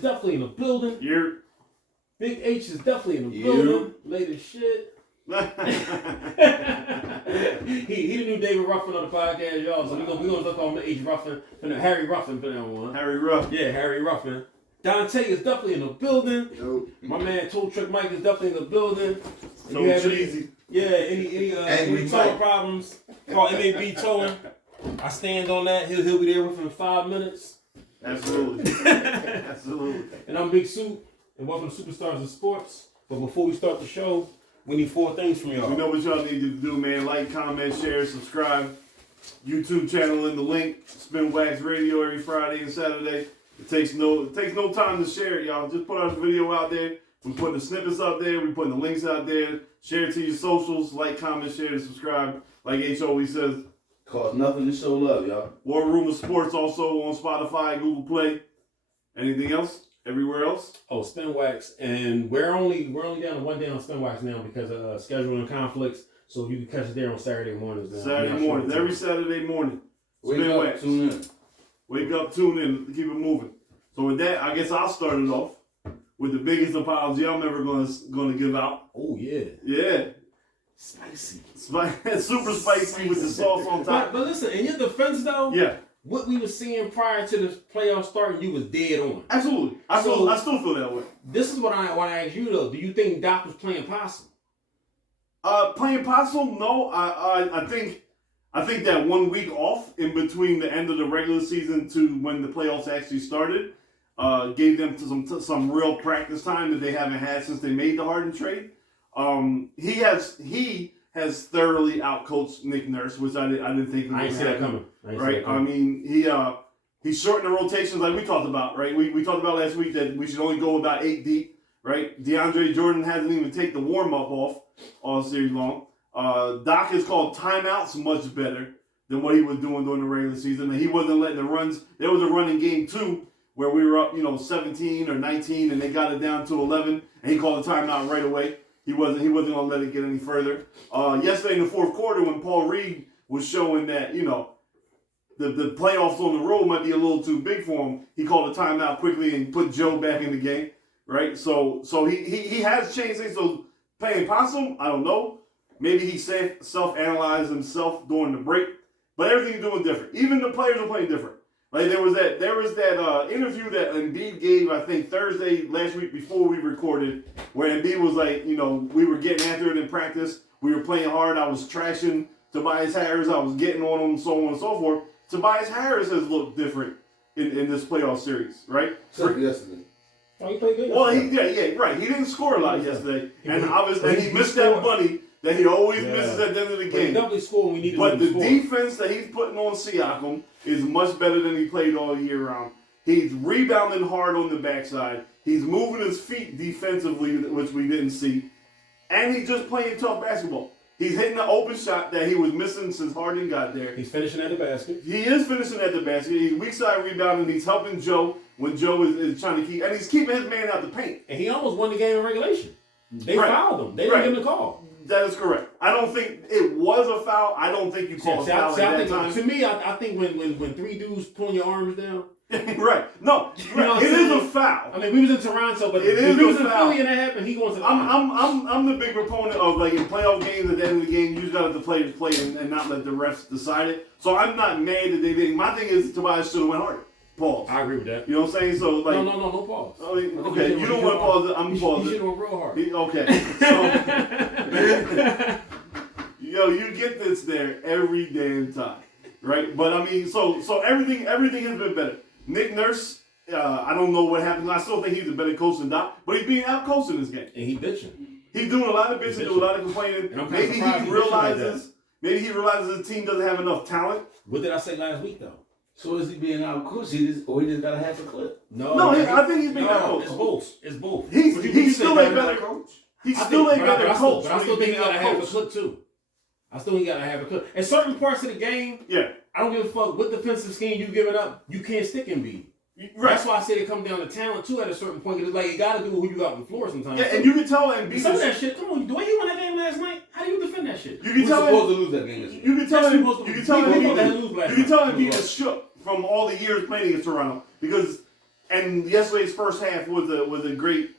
is definitely in the building. Big H is definitely in the building. Latest shit. he the new David Ruffin on the podcast, y'all. So we gonna call him H Ruffin and Harry Ruffin for that one. Harry Ruffin. Yeah, Harry Ruffin. Dante is definitely in the building. Yo. My man Toe Trick Mike is definitely in the building. So cheesy. Any towing problems? Call MAB Towing. I stand on that. He'll be there within 5 minutes. Absolutely. Absolutely. And I'm Big Soup, and welcome to Superstars of Sports. But before we start the show, we need 4 things from y'all. You know what y'all need to do, man. Like, comment, share, subscribe. YouTube channel in the link. Spin Wax Radio every Friday and Saturday. It takes no time to share it, y'all. Just put our video out there. We putting the snippets out there. We putting the links out there. Share it to your socials. Like, comment, share, and subscribe. Like H always says. Cost nothing to show love, y'all. War Room of Sports also on Spotify, Google Play. Anything else? Everywhere else? Oh, Spin Wax, and we're only down to 1 day on Spin Wax now because of scheduling conflicts. So you can catch it there on Saturday mornings. Saturday mornings, every Saturday morning. Spin Wax. Tune in. Wake up, tune in, keep it moving. So with that, I guess I'll start it off with the biggest apology I'm ever gonna give out. Oh yeah. Yeah. Spicy. Super spicy with the sauce on top. But listen, in your defense though, yeah. What we were seeing prior to the playoff starting, you was dead on. Absolutely. I still feel that way. This is what I ask you though. Do you think Doc was playing possum? Playing possum? No. I think that 1 week off in between the end of the regular season to when the playoffs actually started gave them some real practice time that they haven't had since they made the Harden trade. He has thoroughly outcoached Nick Nurse, which I didn't think. I ain't see that coming. Right? I mean, he shortened the rotations like we talked about. Right? We talked about last week that we should only go about 8 deep. Right? DeAndre Jordan hasn't even taken the warm up off all series long. Doc has called timeouts much better than what he was doing during the regular season, and he wasn't letting the runs. There was a run in game 2 where we were up, 17 or 19, and they got it down to 11, and he called a timeout right away. He wasn't going to let it get any further. Yesterday in the fourth quarter, when Paul Reed was showing that, the playoffs on the road might be a little too big for him, he called a timeout quickly and put Joe back in the game, right? So he has changed things. So playing possum, I don't know. Maybe he self-analyzed himself during the break, but everything's doing different. Even the players are playing different. Like there was that interview that Embiid gave, I think Thursday last week before we recorded, where Embiid was like, we were getting after it in practice, we were playing hard, I was trashing Tobias Harris, I was getting on him, so on and so forth. Tobias Harris has looked different in this playoff series, right? Yesterday. Oh, he played good. Well, right. He didn't score a lot yesterday, and obviously he missed that bunny that he always misses at the end of the game. He definitely scored when we needed but him to score. But the defense that he's putting on Siakam is much better than he played all year round. He's rebounding hard on the backside. He's moving his feet defensively, which we didn't see. And he's just playing tough basketball. He's hitting the open shot that he was missing since Harden got there. He's finishing at the basket. He is finishing at the basket. He's weak side rebounding. He's helping Joe when Joe is trying to keep, and he's keeping his man out the paint. And he almost won the game in regulation. They fouled him. They didn't give him the call. That is correct. I don't think it was a foul. I don't think you call a foul at that time. To me, I think when 3 dudes pulling your arms down. Right. No, it is a foul. I mean, we was in Toronto, but it is we was a in foul. Philly and that happened, he wants to. I'm the big proponent of, like, in playoff games at the end of the game, you just got to let the players play and not let the refs decide it. So I'm not mad that they didn't. My thing is Tobias should have went harder. Pause. I agree with that. You know what I'm saying? So like, no pause. Okay, you don't want to pause it. I'm pausing. He should have went real hard. Okay. So, you get this there every damn time, right? But I mean, so everything has been better. Nick Nurse, I don't know what happened. I still think he's a better coach than Doc, but he's being out-coached in this game. And he bitching. He's doing a lot of bitching, doing a lot of complaining. Maybe he realizes the team doesn't have enough talent. What did I say last week though? So is he being out-coached, or he just got a half a clip? No, I think he's being out-coached. It's both. He's still a better coach. He's still a better coach. But I still think he got to have a clip too. I still think he got to have a clip. In certain parts of the game, I don't give a fuck what defensive scheme you giving up. You can't stick Embiid. Right. That's why I said it comes down to talent too. At a certain point, it's like you got to do who you got on the floor sometimes. Yeah, and you can tell Embiid. Some of that shit. Come on, the way he won that game last night. How do you defend that shit? You can tell supposed to lose that game. You can tell Embiid is shook from all the years playing against Toronto because and yesterday's first half was a great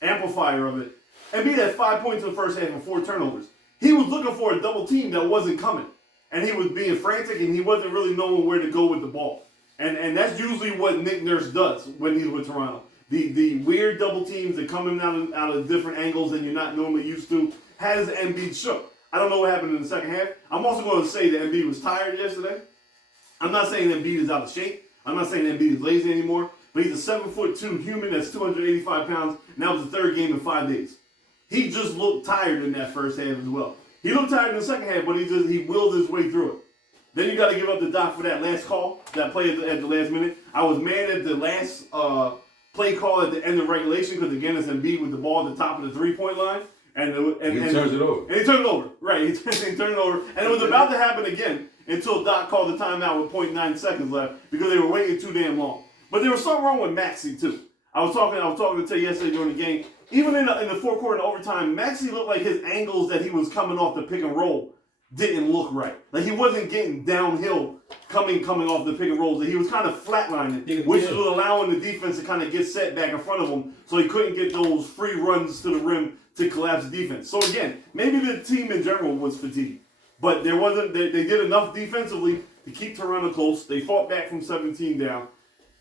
amplifier of it. Embiid had 5 points in the first half and 4 turnovers. He was looking for a double team that wasn't coming, and he was being frantic, and he wasn't really knowing where to go with the ball. And that's usually what Nick Nurse does when he's with Toronto. The weird double teams that come in out of different angles that you're not normally used to has Embiid shook. I don't know what happened in the second half. I'm also going to say that Embiid was tired yesterday. I'm not saying Embiid is out of shape. I'm not saying Embiid is lazy anymore. But he's a 7'2" human that's 285 pounds, and that was the third game in 5 days. He just looked tired in that first half as well. He looked tired in the second half, but he willed his way through it. Then you got to give up the Doc for that last call, that play at the last minute. I was mad at the last play call at the end of regulation because, again, it's Embiid with the ball at the top of the three-point line. And he turns it over. And he turned it over. Right, he turned it over. And it was about to happen again until Doc called the timeout with 0.9 seconds left because they were waiting too damn long. But there was something wrong with Maxey, too. I was talking to Tay yesterday during the game. Even in the fourth quarter and overtime, Maxey looked like his angles that he was coming off the pick and roll didn't look right. Like he wasn't getting downhill coming off the pick and rolls. He was kind of flatlining, which was allowing the defense to kind of get set back in front of him, so he couldn't get those free runs to the rim to collapse the defense. So again, maybe the team in general was fatigued, but there wasn't. They did enough defensively to keep Toronto close. They fought back from 17 down.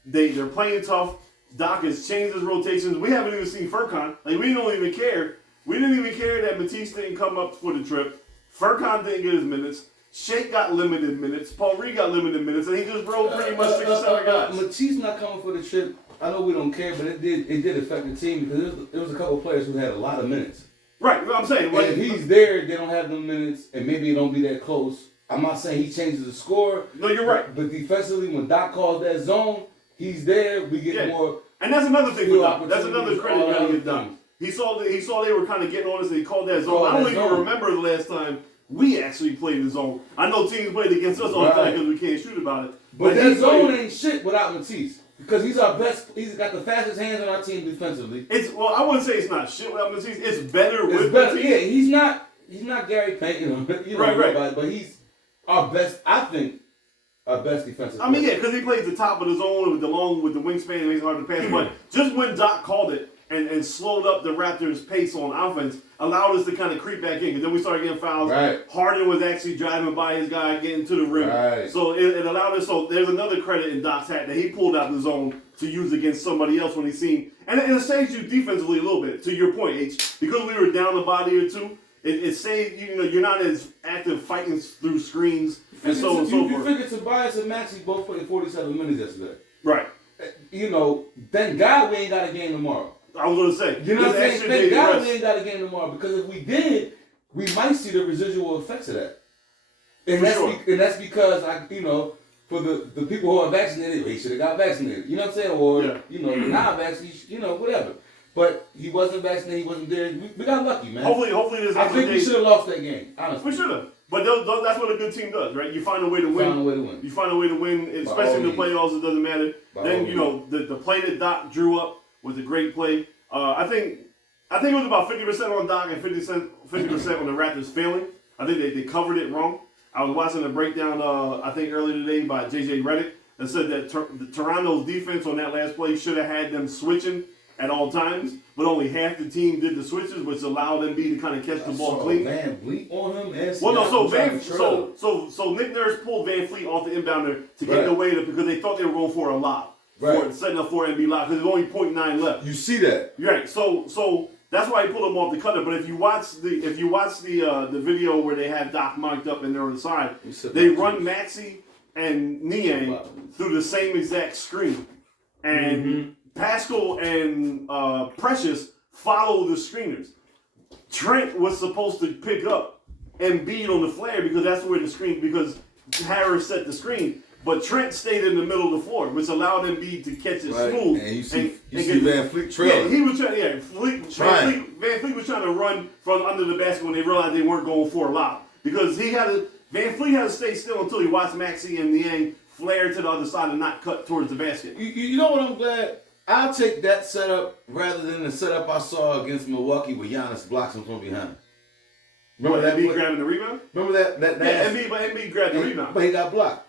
They're playing tough. Doc has changed his rotations. We haven't even seen Furkan. Like we don't even care. We didn't even care that Matisse didn't come up for the trip. Furkan didn't get his minutes. Shake got limited minutes. Paul Reed got limited minutes, and he just rode pretty much 6 or 7 guys. Matisse not coming for the trip. I know we don't care, but it did affect the team because there was a couple of players who had a lot of minutes. Right, what I'm saying. And if he's there, they don't have the minutes, and maybe it don't be that close. I'm not saying he changes the score. No, you're right. But defensively, when Doc calls that zone, he's there. We get more. And that's another thing for Doc. That's another credit you gotta give Doc. He saw they were kind of getting on us, and he called that zone. I don't even remember the last time we actually played the zone. I know teams played against us all the time because we can't shoot about it. But that zone ain't shit without Matisse. Because he's our best. He's got the fastest hands on our team defensively. I wouldn't say it's not shit without Matisse. It's better with Matisse. Yeah, he's not Gary Payton. Right. But he's our best. I think our best defensive player. I mean, yeah, because he plays the top of the zone with the wingspan, and makes it hard to pass. But just when Doc called it and slowed up the Raptors' pace on offense, allowed us to kind of creep back in. Because then we started getting fouls. Right. Harden was actually driving by his guy, getting to the rim. Right. So it allowed us. So there's another credit in Doc's hat that he pulled out the zone to use against somebody else when he seen. And it saves you defensively a little bit, to your point, H. Because we were down a body or two, it saves, you're not as active fighting through screens and so on and so forth. You figure Tobias and Maxey both played 47 minutes yesterday. Right. Thank God we ain't got a game tomorrow. I was going to say. You know what I'm saying? Thank God we ain't got a game tomorrow, because if we did, we might see the residual effects of that. And that's because, for the people who are vaccinated, they should have got vaccinated. You know what I'm saying? Or, not vaccinated, whatever. But he wasn't vaccinated, he wasn't there. We got lucky, man. Hopefully this I think we should have lost that game, honestly. We should have. But that's what a good team does, right? You find a way to win. You find a way to win, especially in the playoffs. It doesn't matter. Then the play that Doc drew up was a great play. I think it was about 50% on Doc and 50% on the Raptors failing. I think they covered it wrong. I was watching a breakdown, I think earlier today by JJ Redick that said that Toronto's defense on that last play should have had them switching at all times, but only half the team did the switches, which allowed Embiid to kind of catch the ball clean. Van Vliet on him. So Nick Nurse pulled Van Vliet off the inbounder to get away because they thought they were going for a lob. Right. Setting up for Embiid lob because there's only 0.9 left. You see that? Right. So that's why he pulled him off the cutter. But if you watch the video where they have Doc marked up and they're on the side, they run Maxey and Niang through the same exact screen, and Pascal and Precious follow the screeners. Trent was supposed to pick up Embiid on the flare because that's where the screen, because Harris set the screen. But Trent stayed in the middle of the floor, which allowed Embiid to catch it smooth. And you see Van Vliet trailing. Yeah, he was trying. Van Vliet was trying to run from under the basket when they realized they weren't going for a lob, because Van Vliet had to stay still until he watched Maxey and Niang flare to the other side and not cut towards the basket. You know what I'm glad? I'll take that setup rather than the setup I saw against Milwaukee where Giannis blocks him from behind. Remember that Embiid grabbing the rebound? Remember that? Embiid grabbed the rebound. But he got blocked.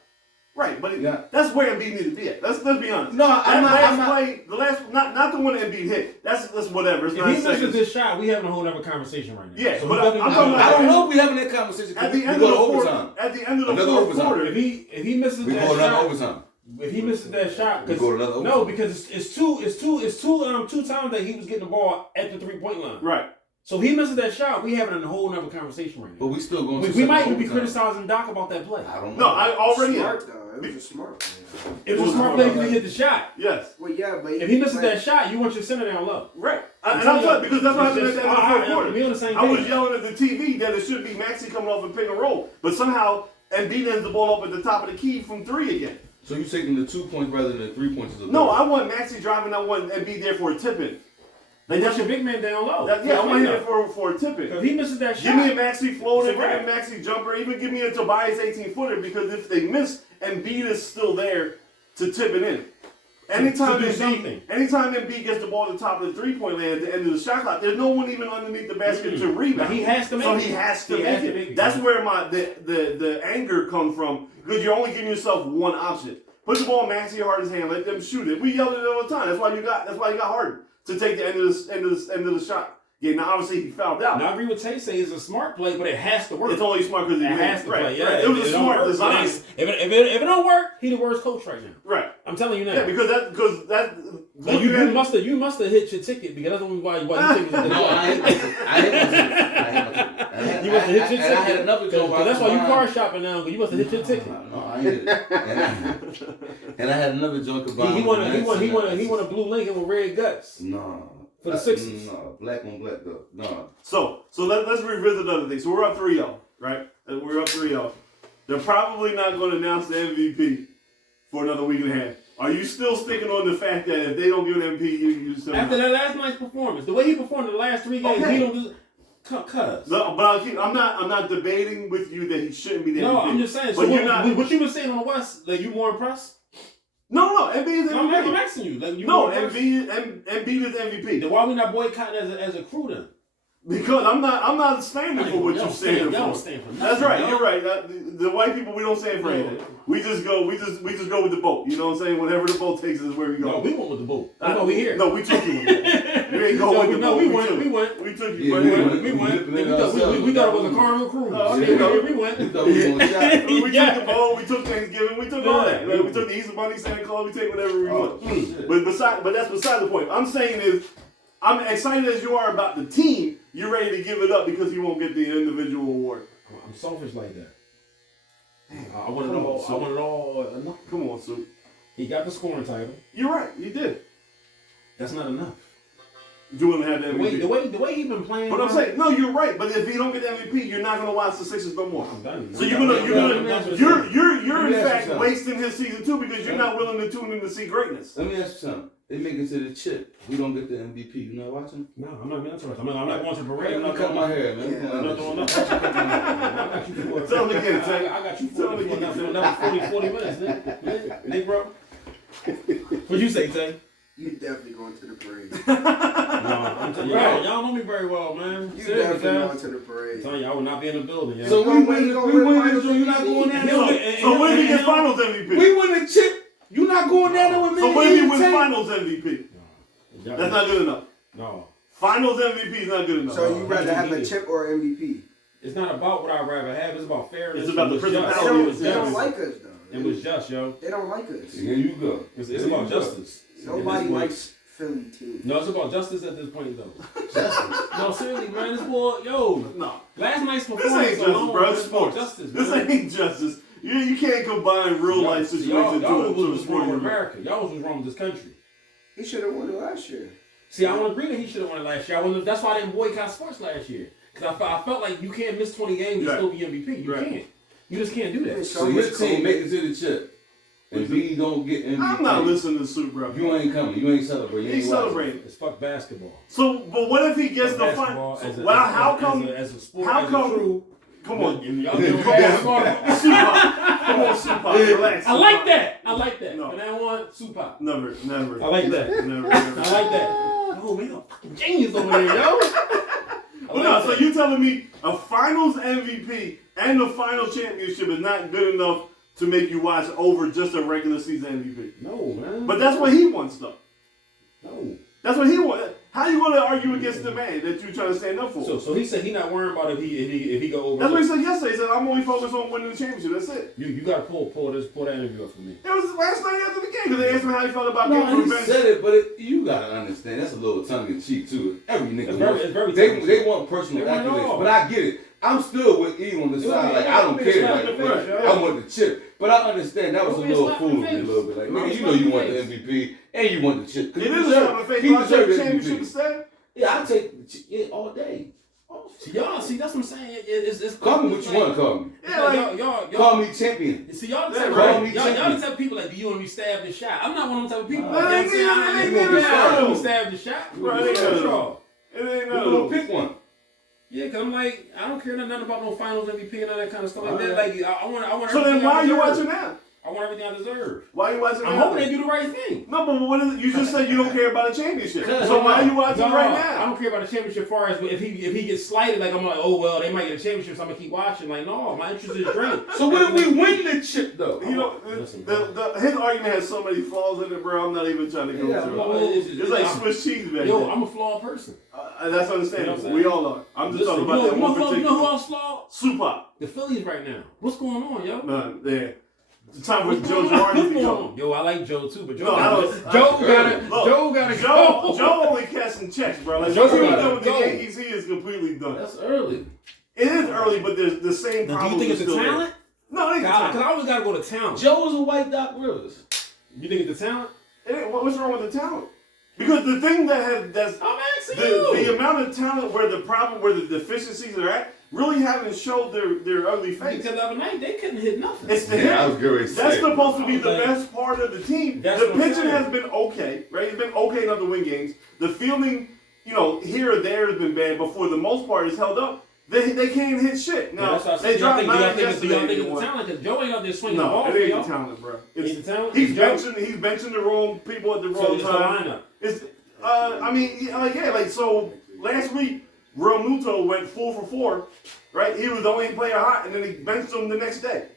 Right, but that's where Embiid needed to be at. Let's be honest. No, I'm not. Play, the last, not the one that Embiid hit. That's whatever. It's if he misses this shot, we having a whole other conversation right now. Yeah, so but I'm talking about. I don't know if we having that conversation. At the end of the overtime. At the end of the fourth quarter, if he misses that shot, overtime. If he misses that shot, no, because it's two times that he was getting the ball at the 3-point line. Right. So if he misses that shot, we having a whole other conversation right now. But we still going. We might even be criticizing Doc about that play. I don't know. No, I already. Smart though. It was a smart play. It was a smart play because he hit the shot. Yes. Well, yeah, but if he misses that shot, you want your center down low. Right. And I'm telling because that's what happened at the end of the fourth quarter. We on the same I was yelling at the TV that it should be Maxey coming off and pick and roll, but somehow Embiid ends the ball up at the top of the key from 3 again. So you're taking the 2 points rather than the 3 points? No, I want Maxey driving. I want Embiid there for a tip-in. That's your big man down low. I want him there for a tip-in. If he misses that shot, give me a Maxey floater, give me a Maxey jumper, even give me a Tobias 18-footer, because if they miss, Embiid is still there to tip it in. Anytime Embiid gets the ball at the top of the 3-point line at the end of the shot clock, there's no one even underneath the basket to rebound. But he has to make it. He has to make it. That's where the anger comes from, because you're only giving yourself one option. Put the ball in Maxey Harden's hand, let them shoot it. We yelled at it all the time. That's why you got Harden to take the end of the shot. Yeah, now obviously he fouled out. Now I agree with Tay say it's a smart play, but it has to work. It's only smart because it has to play. Yeah, it was a smart design. If it don't work, he the worst coach right now. Right. I'm telling you now. Yeah, because that. So you must have hit your ticket because that's the only why you think it's a good No, I hit my You must have hit your ticket. I had another joke. That's why you car shopping now. Because you must have hit your ticket. No, I hit it. And I had another joke about he won a blue Lincoln with red guts. No. For the Sixers. No, black on black though. No. So let's revisit other things. So we're up 3-0, right? We're up 3-0. They're probably not going to announce the MVP for another week and a half. Are you still sticking on the fact that if they don't give an MVP, you still after that last night's performance, the way he performed in the last 3 games, he don't do. Cuz. No, but I'm not debating with you that he shouldn't be the MVP. No, I'm just saying. But so what you been saying on the West, like you more impressed? No, Embiid is MVP. I'm asking you. Like, Embiid is MVP. Then why we not boycotting as a crew then? Because I'm not standing for what you're standing for. Y'all stand for nothing. That's right. You're right. The white people, we don't stand for anything. We just go with the boat. You know what I'm saying? Whatever the boat takes is where we go. No, we went with the boat. That's why we here. No, we took you. We ain't going with the boat. No, we went. We took you. Yeah, we went. We thought it was a carnival cruise. We went. We thought we were shot. We took the boat. We took Thanksgiving. We took all that. We took the Easter Bunny, Santa Claus. We take whatever we want. But that's beside the point. I'm saying is, I'm excited as you are about the team. You're ready to give it up because he won't get the individual award. I'm selfish like that. I want it all. Enough. Come on, Soup. He got the scoring title. You're right. You did. That's not enough. You want to have the MVP. The way he been playing. But I'm saying, no, you're right. But if he don't get the MVP, you're not gonna watch the Sixers no more. I'm done. So you're in fact wasting his season too because you're not willing to tune in to see greatness. Let me ask you something. They make it to the chip. We don't get the MVP. You not watching? No, I'm not interested. I'm not going to the parade. I'm not cutting my hair, man. I'm not doing nothing. I got you for Tell him again, Tay. I got you for another 40 minutes, Nick, bro. What'd you say, Tay? You definitely going to the parade. No, I'm telling you, y'all know me very well, man. You definitely going to the parade. I'm telling you, I would not be in the building. Yeah. So we win the so you're not going down there. So when did he get Finals MVP? We win the chip. You're not going down there with me. So when did he win Finals MVP? That's not good enough. No. Finals MVP is not good enough. So you rather have a chip or MVP? It's not about what I'd rather have. It's about fairness. It's about the principality. They don't like us though. It was just, yo. They don't like us. Here you go. It's about justice. Nobody likes Philly too. No, it's about justice at this point though. Justice. No, seriously, man. This boy, no. Last night's performance. This ain't justice, bro. It's sports. Justice. This ain't justice. You can't combine real life situations to a sport in America. Y'all was wrong with this country. He should have won it last year. See, I don't agree that he should have won it last year. That's why I didn't boycott sports last year. Because I felt like you can't miss 20 games and still be MVP. You can't. You just can't do that. So your team make it to the chip. And B don't get MVP. I'm not listening to Soup, bro. You ain't coming. You ain't celebrating. You ain't celebrating. It's fuck basketball. So, but what if he gets the final? How come? As a sport, how come? Crew, come on. Y'all Come on, Soupa. Relax. I like that. No. And I want Soupa. Never. I like that. Never. I like that. Oh, man, a fucking genius over there, yo. But no, so you telling me a finals MVP and the final championship is not good enough to make you watch over just a regular season MVP. No, man. But that's what he wants, though. No. That's what he wants. How you going to argue against the man that you're trying to stand up for? So he said he not worrying about if he go over. That's what he said yesterday. He said, I'm only focused on winning the championship. That's it. You got to pull that interview up for me. It was last night after the game because they asked him how he felt about No, getting he revenge. said it, but you gotta understand that's a little tongue in cheek too. Every nigga, they want personal accolades, but I get it. I'm still with E on the side. Like I don't care. Like, I want the chip, but I understand that was a little foolery, a little bit. Like nigga, you know you want the MVP and you want the chip. It is a slap in the face. He deserved the championship instead. Yeah, I take all day. Y'all see, that's what I'm saying. It's call me what you want to call me. Yeah, like, y'all call me champion. See, y'all the type of people like, do you want to be stabbed and shot? I'm not one of them type of people. I want to be stabbed and shot. Right, it ain't no. Pick one. Yeah, cause I'm like, I don't care nothing about no finals MVP and all that kind of stuff like that. Like, I want. So then, why are you watching now? I want everything I deserve. Why are you watching? I'm hoping they do the right thing. No, but what is it? You just said you don't care about a championship. So why are you watching right now? I don't care about the championship. As far as if he gets slighted, like I'm like, oh well, they might get a championship, so I'm gonna keep watching. Like, no, my interest is drink. So what if we win the chip though? You know, his argument has so many flaws in it, bro. I'm not even trying to go through it. It's like Swiss cheese, baby. Yo, I'm a flawed person. That's understandable. We all are. I'm just talking about that one particular. You know who else flawed? Soupa. The Phillies right now. What's going on, yo? Yeah. It's time for Joe Girardi to go. Yo, I like Joe too, but Joe gotta go. Joe only cashing checks, bro. Like Joe Joe done with the Yankees, he is completely done. That's early. It is early, but there's the same problem. Do you think it's the talent? No, it ain't the talent. Because I always gotta go to talent. Joe is a white Doc Rivers. You think it's the talent? What's wrong with the talent? Because the thing that's I'm asking you. The amount of talent where the deficiencies are at really haven't showed their ugly face. Because the other night they couldn't hit nothing. It's the hit. That's supposed to be the like, best part of the team. The pitching has been okay, right? It's been okay enough to win games. The fielding, here or there has been bad, but for the most part, it's held up. They can't hit shit. Now, they dropped 9 yesterday. Do y'all think it's the talent? Because Joe ain't up there swinging the ball. No, it ain't the talent, bro. It's the talent? He's benching the wrong people at the wrong time. It's so last week, Real Muto went 4 for 4, right? He was the only player hot, and then he benched him the next day.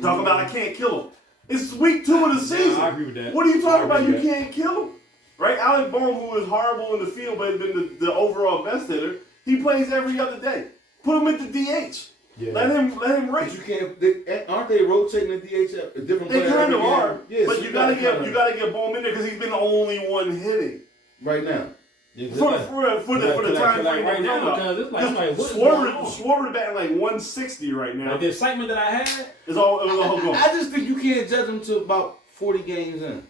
Talking about I can't kill him. It's week 2 of the season. I agree with that. What are you talking about? You can't kill him, right? Alec Bohm, who is horrible in the field, but has been the overall best hitter, he plays every other day. Put him at the DH. Yeah. Let him race. But you can't. Aren't they rotating the DH at a different player? They kind of are. Yeah, but so you gotta get Bohm in there because he's been the only one hitting right now. For the time frame right now, because it's like Schwarber batting like 160 right now. Like the excitement that I had it was all gone. I just think you can't judge them to about 40 games in.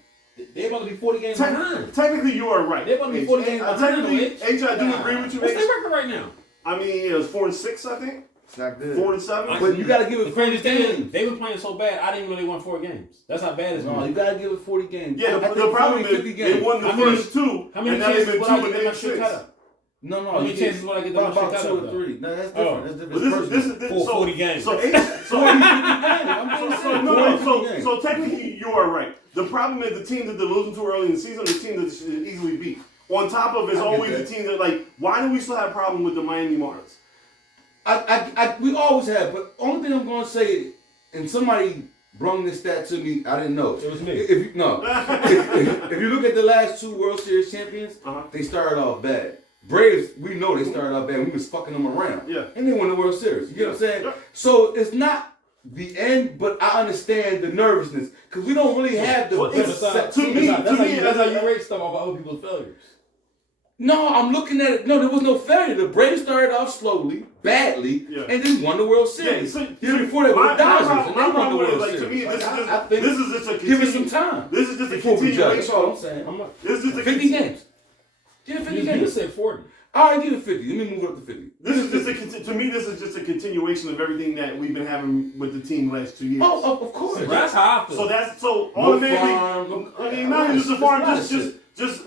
They're about to be 40 games behind. Technically, you are right. They're about to be 40 games behind. Technically, H, I do agree with you. What's their record right now? I mean, it was 4-6, I think. It's not good. 4-7. But you got to give it 40 games. They were playing so bad, I didn't even know they won 4 games. That's how bad it's been. No, you got to give it 40 games. Yeah, the problem is they won the first 2. How many chances would I get my shit 6. cut up? No. How many chances would I get my shit cut up? 2 or 3. No, that's different. That's different. This is 40 games. So technically, you are right. The problem is the team that they're losing to early in the season, the team that should easily beat. On top of, it's always the team that, like, why do we still have a problem with the Miami Marlins? We always have, but only thing I'm going to say, and somebody brung this stat to me, I didn't know. It was me. If you look at the last 2 World Series champions, they started off bad. Braves, we know they started off bad. We was fucking them around. Yeah. And they won the World Series. You get what I'm saying? Yeah. So it's not the end, but I understand the nervousness because we don't really have the best. That's how you rate stuff off other people's failures. No, I'm looking at it. No, there was no failure. The Braves started off slowly, badly, and then won the World Series. Before they were Dodgers, and they won the World Series. To me, I think this is just a give it some time. This is just a before we judge. continuation. That's all I'm saying. This is 50 games. Give it 50 games. You said 40. All right, give it 50. Let me move it up to 50. This is just a continuation of everything that we've been having with the team the last 2 years. Oh, of course. So that's how I feel. So automatically. I mean, not even just a farm. Just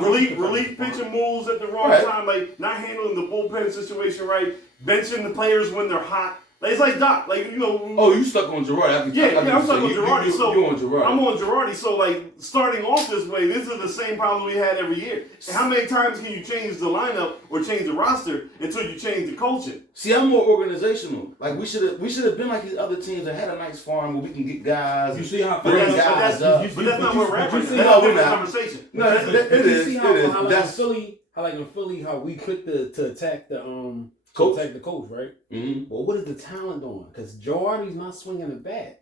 relief pitching moves at the wrong time, like not handling the bullpen situation right, benching the players when they're hot. Like, it's like Doc. Like, you know. Oh, you stuck on Girardi. I'm stuck on Girardi. You on Girardi. I'm on Girardi. So, like, starting off this way, this is the same problem we had every year. And how many times can you change the lineup or change the roster until you change the culture? See, I'm more organizational. Like, we should have been like these other teams that had a nice farm where we can get guys. You see how but that's not where we're at right now. That's a different conversation. No, it is. How like in Philly, how we quick to attack the coach, right? Mm-hmm. Well, what is the talent doing? Because Girardi's not swinging the bat.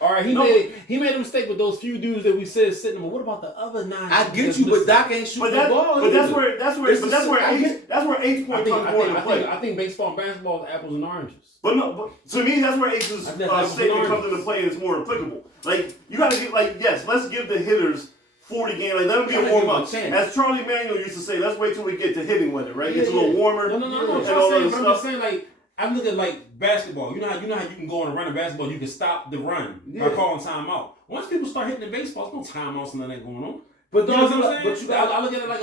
All right, he made a mistake with those few dudes that we said sitting. But what about the other 9? I get you, but Doc ain't shooting the ball. But that's where H point comes more into play. I think baseball and basketball is apples and oranges. But to me, that's where H's statement comes into play and it's more applicable. Like, you got to get, like, yes, let's give the hitters 40 games. Like, let them be a warm up. As Charlie Manuel used to say, let's wait till we get to hitting weather, right? It's a little warmer. No. I'm just saying, like, I look at like basketball. You know how you can go on a run of basketball. You can stop the run by calling timeout. Once people start hitting the baseball, there's no timeouts and nothing going on. But you know what I'm saying? I look at it like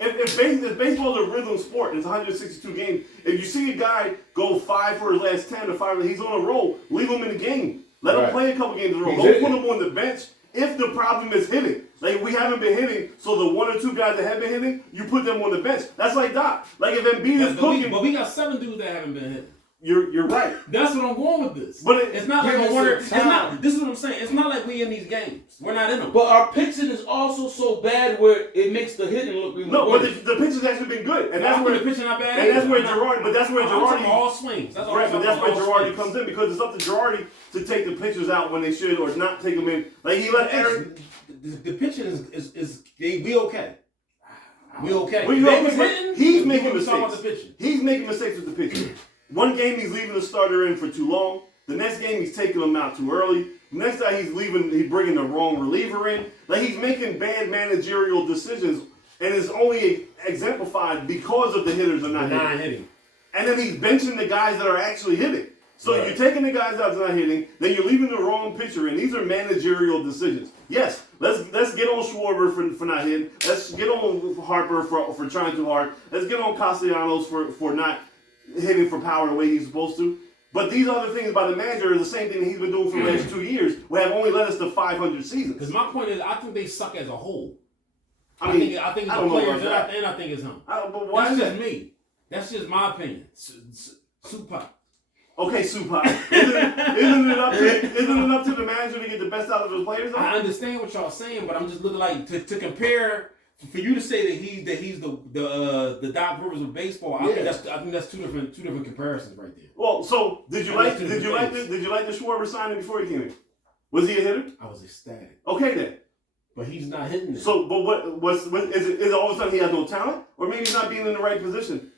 if baseball is a rhythm sport, it's 162 games. If you see a guy go 5 for his last 10 or 5, he's on a roll. Leave him in the game. Let him play a couple games in a row. Don't put him on the bench if the problem is hitting. Like, we haven't been hitting, so the 1 or 2 guys that have been hitting, you put them on the bench. That's like Doc. Like, if Embiid is cooking, but we got 7 dudes that haven't been hitting. You're right. That's what I'm going with this. But it's not like a wonder. This is what I'm saying. It's not like we in these games. We're not in them. But our pitching is also so bad where it makes the hitting look even worse. But the pitching's actually been good, and that's where the pitching not bad. And that's where Girardi. But that's where Girardi all swings. That's all right. But that's where Girardi comes in because it's up to Girardi to take the pitchers out when they should or not take them in. Like, he let Aaron. The pitching is we okay. We okay. He's making mistakes. He's making mistakes with the pitching. One game he's leaving the starter in for too long. The next game he's taking him out too early. The next time he's bringing the wrong reliever in. Like, he's making bad managerial decisions, and it's only exemplified because of the hitters are not hitting. And then he's benching the guys that are actually hitting. So you're taking the guys out that are not hitting, then you're leaving the wrong pitcher in. These are managerial decisions. Yes, let's get on Schwarber for not hitting. Let's get on Harper for trying too hard. Let's get on Castellanos for not hitting for power the way he's supposed to. But these other things by the manager are the same thing that he's been doing for the last 2 years, who have only led us to 500 seasons. Because my point is, I think they suck as a whole. I think it's the players and I think it's him. That's just me. That's just my opinion. Soupa. Okay, Soupa. Isn't it up to the manager to get the best out of those players? Though? I understand what y'all saying, but I'm just looking like to compare. For you to say that he's the Doc Rivers of baseball, I think that's two different comparisons right there. Well, so did you like the Schwarber signing before he came in? Was he a hitter? I was ecstatic. Okay then. But he's not hitting it. So, but what is it all of a sudden he has no talent, or maybe he's not being in the right position?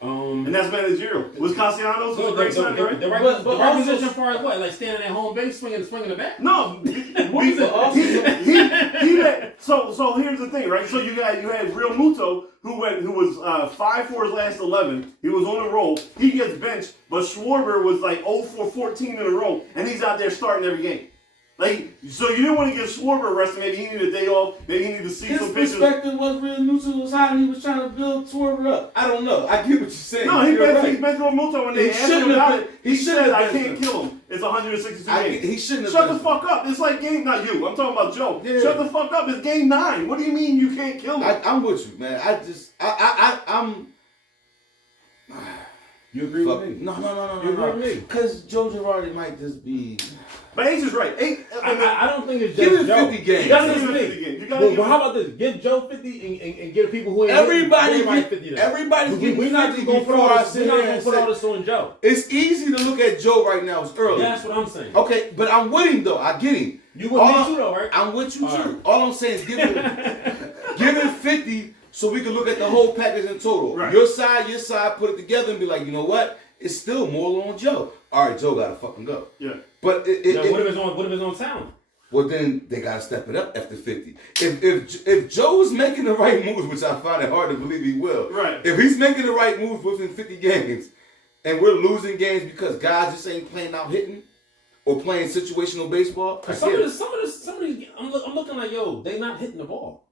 And that's managerial. Was Castellanos a great signing, right? The right position as far as what? Like standing at home base, swinging the bat? No. So here's the thing, right? So you had Real Muto, who was 5 for his last 11. He was on a roll. He gets benched, but Schwarber was like 0 for 14 in a row, and he's out there starting every game. Like, so you didn't want to give Schwarber a rest. Maybe he needed a day off. Maybe he needed to see some pictures. His perspective was Real Muto was hot and he was trying to build Schwarber up. I don't know. I get what you're saying. No, he benched Real Muto when they asked him about it. He said, I can't kill him. It's 162 games. He shouldn't have. Shut the fuck up. It's like game, not you. I'm talking about Joe. Yeah. Shut the fuck up. It's game 9. What do you mean you can't kill him? I'm with you, man. I'm. You agree with me? No. You agree with me? Because Joe Girardi might just be. But H is right. I don't think it's just give him Joe. 50 games. You gotta give him 50 games. Well, how about this? Give Joe 50 and give people who ain't everybody 50. Everybody's getting we're not 50 going to put before all I this. sit We're not here going and to put say all this on Joe. it's easy to look at Joe right now. It's early. That's what I'm saying. Okay, but I'm with him though. I get him. You with me too though, right? I'm with you too. All I'm saying is give him 50 so we can look at the whole package in total. Right. Your side, put it together and be like, you know what? It's still more on Joe. All right, Joe got to fucking go. Yeah. But what if it's on talent? Well, then they got to step it up after 50. If Joe's making the right moves, which I find it hard to believe he will. Right. If he's making the right moves within 50 games, and we're losing games because guys just ain't playing out hitting or playing situational baseball. Some of these, I'm looking like, yo, they not hitting the ball.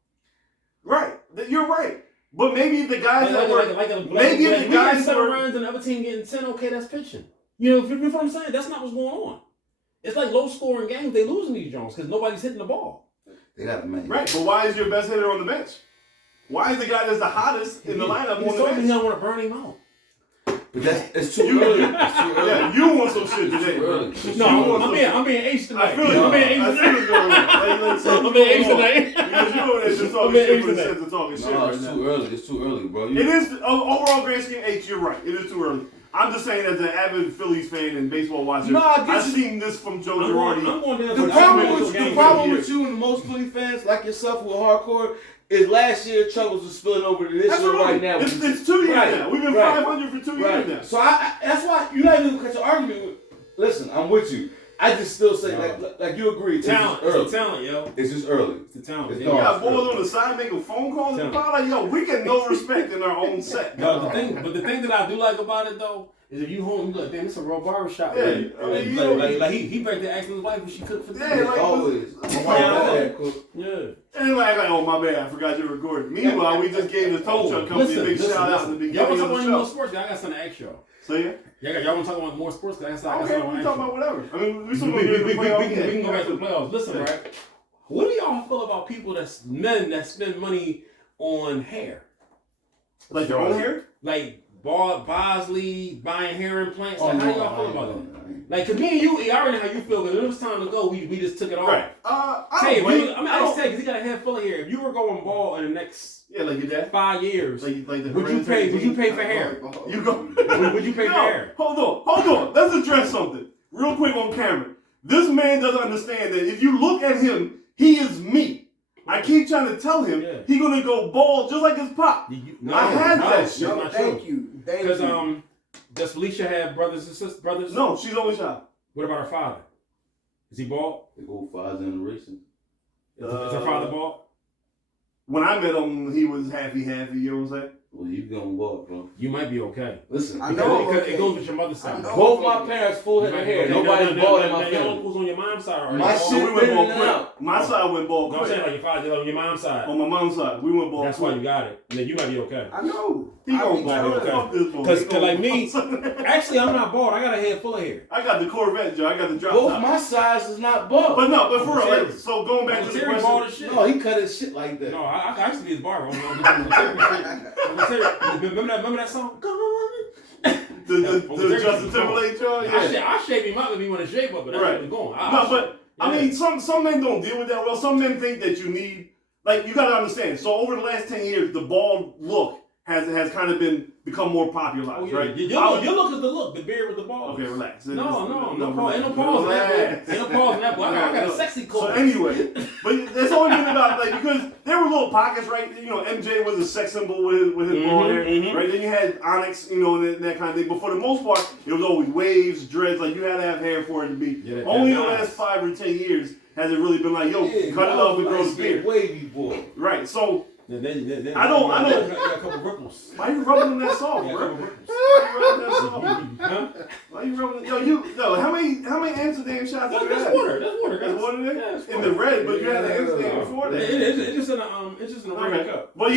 Right. You're right. But maybe the guys maybe if the guys 7 runs and the other team getting 10, okay, that's pitching. You know what I'm saying? That's not what's going on. It's like low scoring games. They losing these Jones because nobody's hitting the ball. They got the man. Right, but why is your best hitter on the bench? Why is the guy that's the hottest in the lineup on the bench? He don't want to burn him out. But it's too early. It's too early. Yeah, you want some shit today, bro. No, I'm being ace tonight. I feel it. I'm being ace tonight. I'm being ace tonight. Because you over there just talking shit for the sense of talking shit right it's now. too early. It's too early, bro. It is, overall grand scheme, H, you're right. It is too early. I'm just saying as an avid Phillies fan and baseball watcher, I've seen this from Joe Girardi. The problem with you and most Philly fans like yourself who are hardcore is last year troubles are spilling over to this year right now. It's 2 years now. We've been 500 for 2 years now. So that's why you're not even catch an argument with. Listen, I'm with you. I just still say like you agree. Talent, it's a talent, yo. It's just early. It's a talent. You got boys on the side making phone calls and like, yo, we get no respect in our own set. No, the thing that I do like about it though is if you home, you go, damn, this is a real barbershop. Yeah, like he back there asking his wife if she cooked for dinner. Yeah, like always. Yeah. And like, oh my bad, I forgot you recorded. Meanwhile, we just gave the tow truck company a big shout out in the beginning of the show. Y'all want to talk about more sports? I got something to ask y'all. So yeah. Y'all want to talk about more sports? Okay, we can talk about whatever. I mean, we can go back to the playoffs. Listen, right? What do y'all feel about people men that spend money on hair? Like their own hair? Like Bosley buying hair implants. Like, how y'all feel about that? Like, cause me and you, I already know how you feel, but it was time to go. We just took it off. Right. I asked Tay because he got a head full of hair. If you were going bald in the next like your dad, 5 years, would you pay for hair? You go. Would you pay for hair? Hold on. Let's address something real quick on camera. This man doesn't understand that if you look at him, he is me. I keep trying to tell him he's gonna go bald just like his pop. I had that shit. No, thank you. Because does Felicia have brothers and sisters? Brothers? No, she's only child. What about her father? Is he bald? They go 5 generations. Is her father bald? When I met him, he was halfy. You know what I'm saying? Well, you going bald, bro. You might be okay. Listen, I know it goes with your mother's side. Both my parents full head of hair. Nobody's bald in my family. Your uncles on your mom's side are my shit we went bald quick. out. My side went bald quick. No, I'm saying like your father on your mom's side. On my mom's side, we went bald. That's why you got it. Then you might be okay. I know. He gonna be okay. Because like me, actually I'm not bald. I got a head full of hair. I got the Corvette, Joe. I got the drop top. Both my size is not bald. But for real, like, so going back to the question. Bald as shit. No, he cut his shit like that. No, I actually be his barber. Remember that song? Go on. The Justin Timberlake joint? Yeah. I shave him up if he want to shave up, but that's where he's going. I mean, some men don't deal with that well. Some men think that you need, like, you got to understand. So over the last 10 years, the bald look has kind of become more popularized, right? You look at the look, the beard with the balls. Okay, relax. No pause. Ain't no pause in that. Ain't no pause in that. I got a sexy coat. So anyway, but that's only been about, like, because there were little pockets, right? You know, MJ was a sex symbol with his bald hair, right? Then you had Onyx, you know, and that kind of thing. But for the most part, it was always waves, dreads. Like, you had to have hair for it to be. Only the last 5 or 10 years has it really been like, yo, cut it off and grow the beard. Wavy boy. Right. So. Then, I don't. Got a couple ripples. Why you rubbing in that salt, bro? Why you rubbing? Yo, how many Amsterdam shots? That's water. That's water there. In the red, but you had the Amsterdam before that. It's just in a regular cup. But I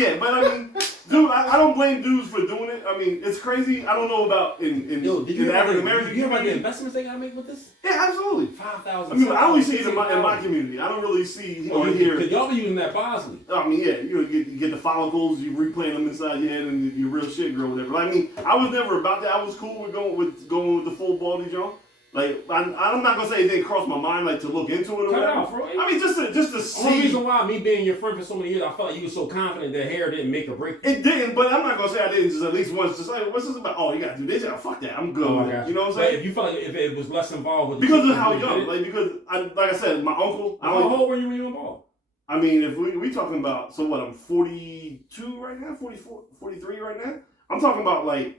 mean, dude, I don't blame dudes for doing it. I mean, it's crazy. I don't know about in African American. Did you hear about the investments they gotta make with this? Yeah, absolutely. 5,000. I mean, I only see it in my community. I don't really see or hear. Cause y'all be using that Bosley. I mean, yeah, you get the follicles, you replant them inside your head, and your real shit grow whatever. I mean, I was never about that. I was cool with going with the full baldy joint. Like, I'm not gonna say it didn't cross my mind like to look into it or whatever. Out, bro. I mean, just to see. The only reason why me being your friend for so many years, I felt like you were so confident that hair didn't make or break. It didn't, but I'm not gonna say I didn't just at least once. Just like, what's this about? Oh, you gotta do this. Fuck that. I'm good. You know what I'm saying? If you felt like if it was less involved with because of how young, because like I said, my uncle. How old were you when you were involved? I mean, if we talking about, so what, I'm 42 right now, 44, 43 right now. I'm talking about, like,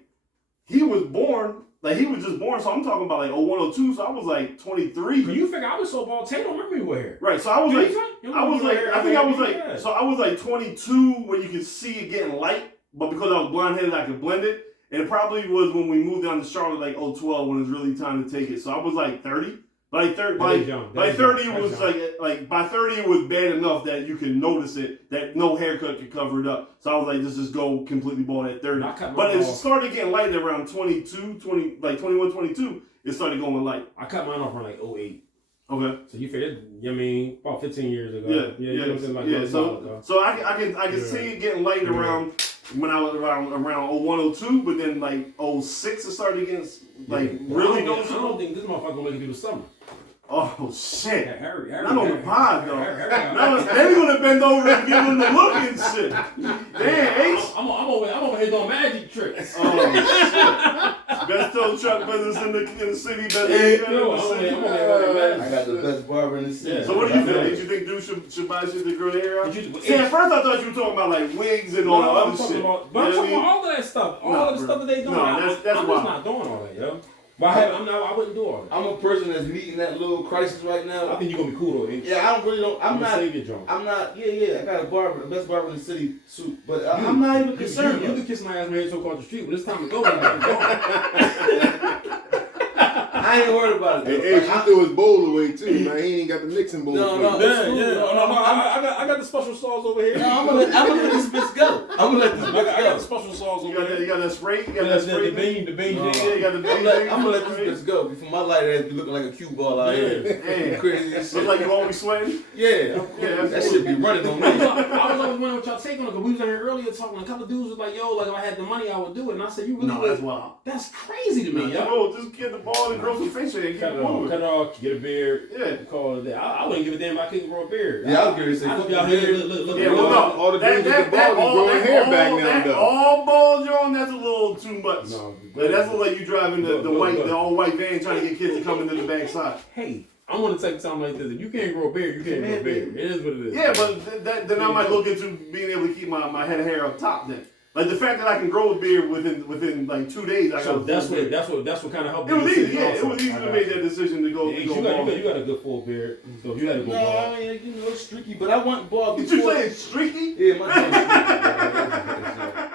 he was just born, so I'm talking about, like, 01, 02, so I was, like, 23. But you figure I was so bald, Tay don't remember me with hair. Right, so I was, I was, like, 22 when you could see it getting light, but because I was blonde-headed, I could blend it, and it probably was when we moved down to Charlotte, like, 012, when it was really time to take it, so I was, like, 30. By 30 was like by 30 it was bad enough that you can notice it, that no haircut could cover it up. So I was like, let's just go completely bald at 30. But it started getting light around 21, 22, it started going light. I cut mine off around like 08. Okay. So you figured, I mean, about 15 years ago. Yeah. You know what I'm saying? Like So I can see it getting light around when I was around 01, 02, but then like 06 it started getting like really going. I don't think this motherfucker gonna make it through the summer. Oh shit! Harry, not on the pod though. Harry, they gonna bend over and give him the look and shit. Damn, Ace. I'm over here doing magic tricks. Oh shit! Best tow truck business in the city. Best I got the best barber in the city. Yeah. So what do you think? Did you think dude should buy shit to grow their hair out? See, at first I thought you were talking about like wigs and all the other shit. But I'm talking about all of that stuff. All of the stuff that they doing. I'm just not doing all that, yo. I wouldn't do all that. I'm a person that's meeting that little crisis right now. I think you're gonna be cool though. Yeah, I'm not. Yeah. I got a barber, the best barber in the city, suit. But I'm not even concerned. You can kiss my ass when it's so across the street, but it's time to go. I ain't worried about it. Hey, he threw his bowl away too, man. He ain't got the mixing bowl. No, I got the special sauce over here. No, I'm gonna let this bitch go. I got the special sauce over here. You got that spray? You got that spray? The bean. Yeah, you got the bean. I'm gonna let this bitch go. Before my light ass be looking like a cue ball out here. Yeah. Crazy as shit. Look like you always sweating? Yeah, that shit be running on me. I was always wondering what y'all take on it, because we was in here earlier talking, a couple of dudes was like, yo, like if I had the money, I would do it. And I said, you really would? That's wild. That's crazy to me, yo. Bro, just get the ball and grow some facial hair. Cut it off, get a beard, call it a day. I wouldn't give a damn if I couldn't grow a beard. Yeah, I was going to say, I just be out here looking all the dudes with the ball is growing hair back now, though. All bald, John, that's a little too much. No, that's like you driving the all-white van trying to get kids to come into the backside. Hey, I want to take something like this. If you can't grow a beard, you can't grow a beard. It is what it is. Yeah, but then I might look into being able to keep my head of hair up top then. Like the fact that I can grow a beard within like 2 days. So that's what kind of helped. It was easy. Yeah, it was easy to make that decision to go. You got a good full beard, so you had to go bald. No, I mean, it's streaky, but I want bald. What you saying, streaky? Yeah, my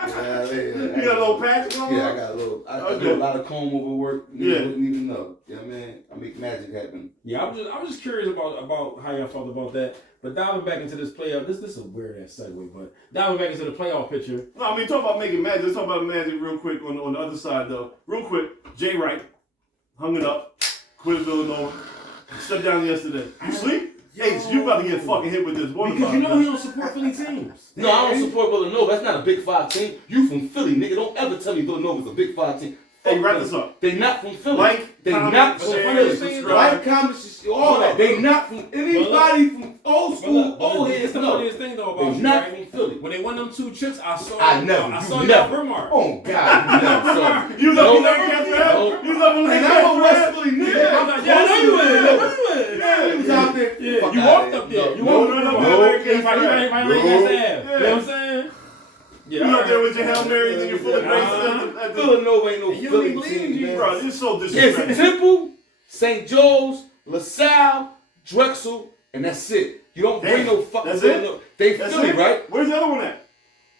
You got a little patch on? Yeah, I got a little. I do a lot of comb over work. You wouldn't even know. Yeah, man, I make magic happen. Yeah, I was just curious about how y'all felt about that. But diving back into this playoff, this is a weird ass segue, but diving back into the playoff picture. No, I mean, talk about making magic. Let's talk about magic real quick on the other side, though. Real quick, Jay Wright hung it up, quit Villanova, stepped down yesterday. You sleep? Ace, you about to get fucking hit with this. Because you know he don't support Philly teams. No, I don't support Villanova. That's not a Big Five team. You from Philly, nigga. Don't ever tell me Villanova's a Big Five team. Hey, wrap this up. They not from Philly. Like, not from Philly. Like, comment, all that. They not from anybody from old school, old heads. It's the funniest thing though about they not from Philly. When they won them 2 chips, I saw y'all Vermar. Oh God, you never. You never and I'm a West Philly nigga. Yeah, I know you was. Yeah, he was out there. Yeah, you walked up there. You walked up there. Right against the Ave. You know what I'm saying? Yeah, you up there with your Hail Marys and your full of grace. Villanova ain't no Philly team, man. Bro, this is so disrespectful. It's Temple, St. Joe's, LaSalle, Drexel, and that's it. You don't bring no fucking Villanova. They Philly, right? Where's the other one at?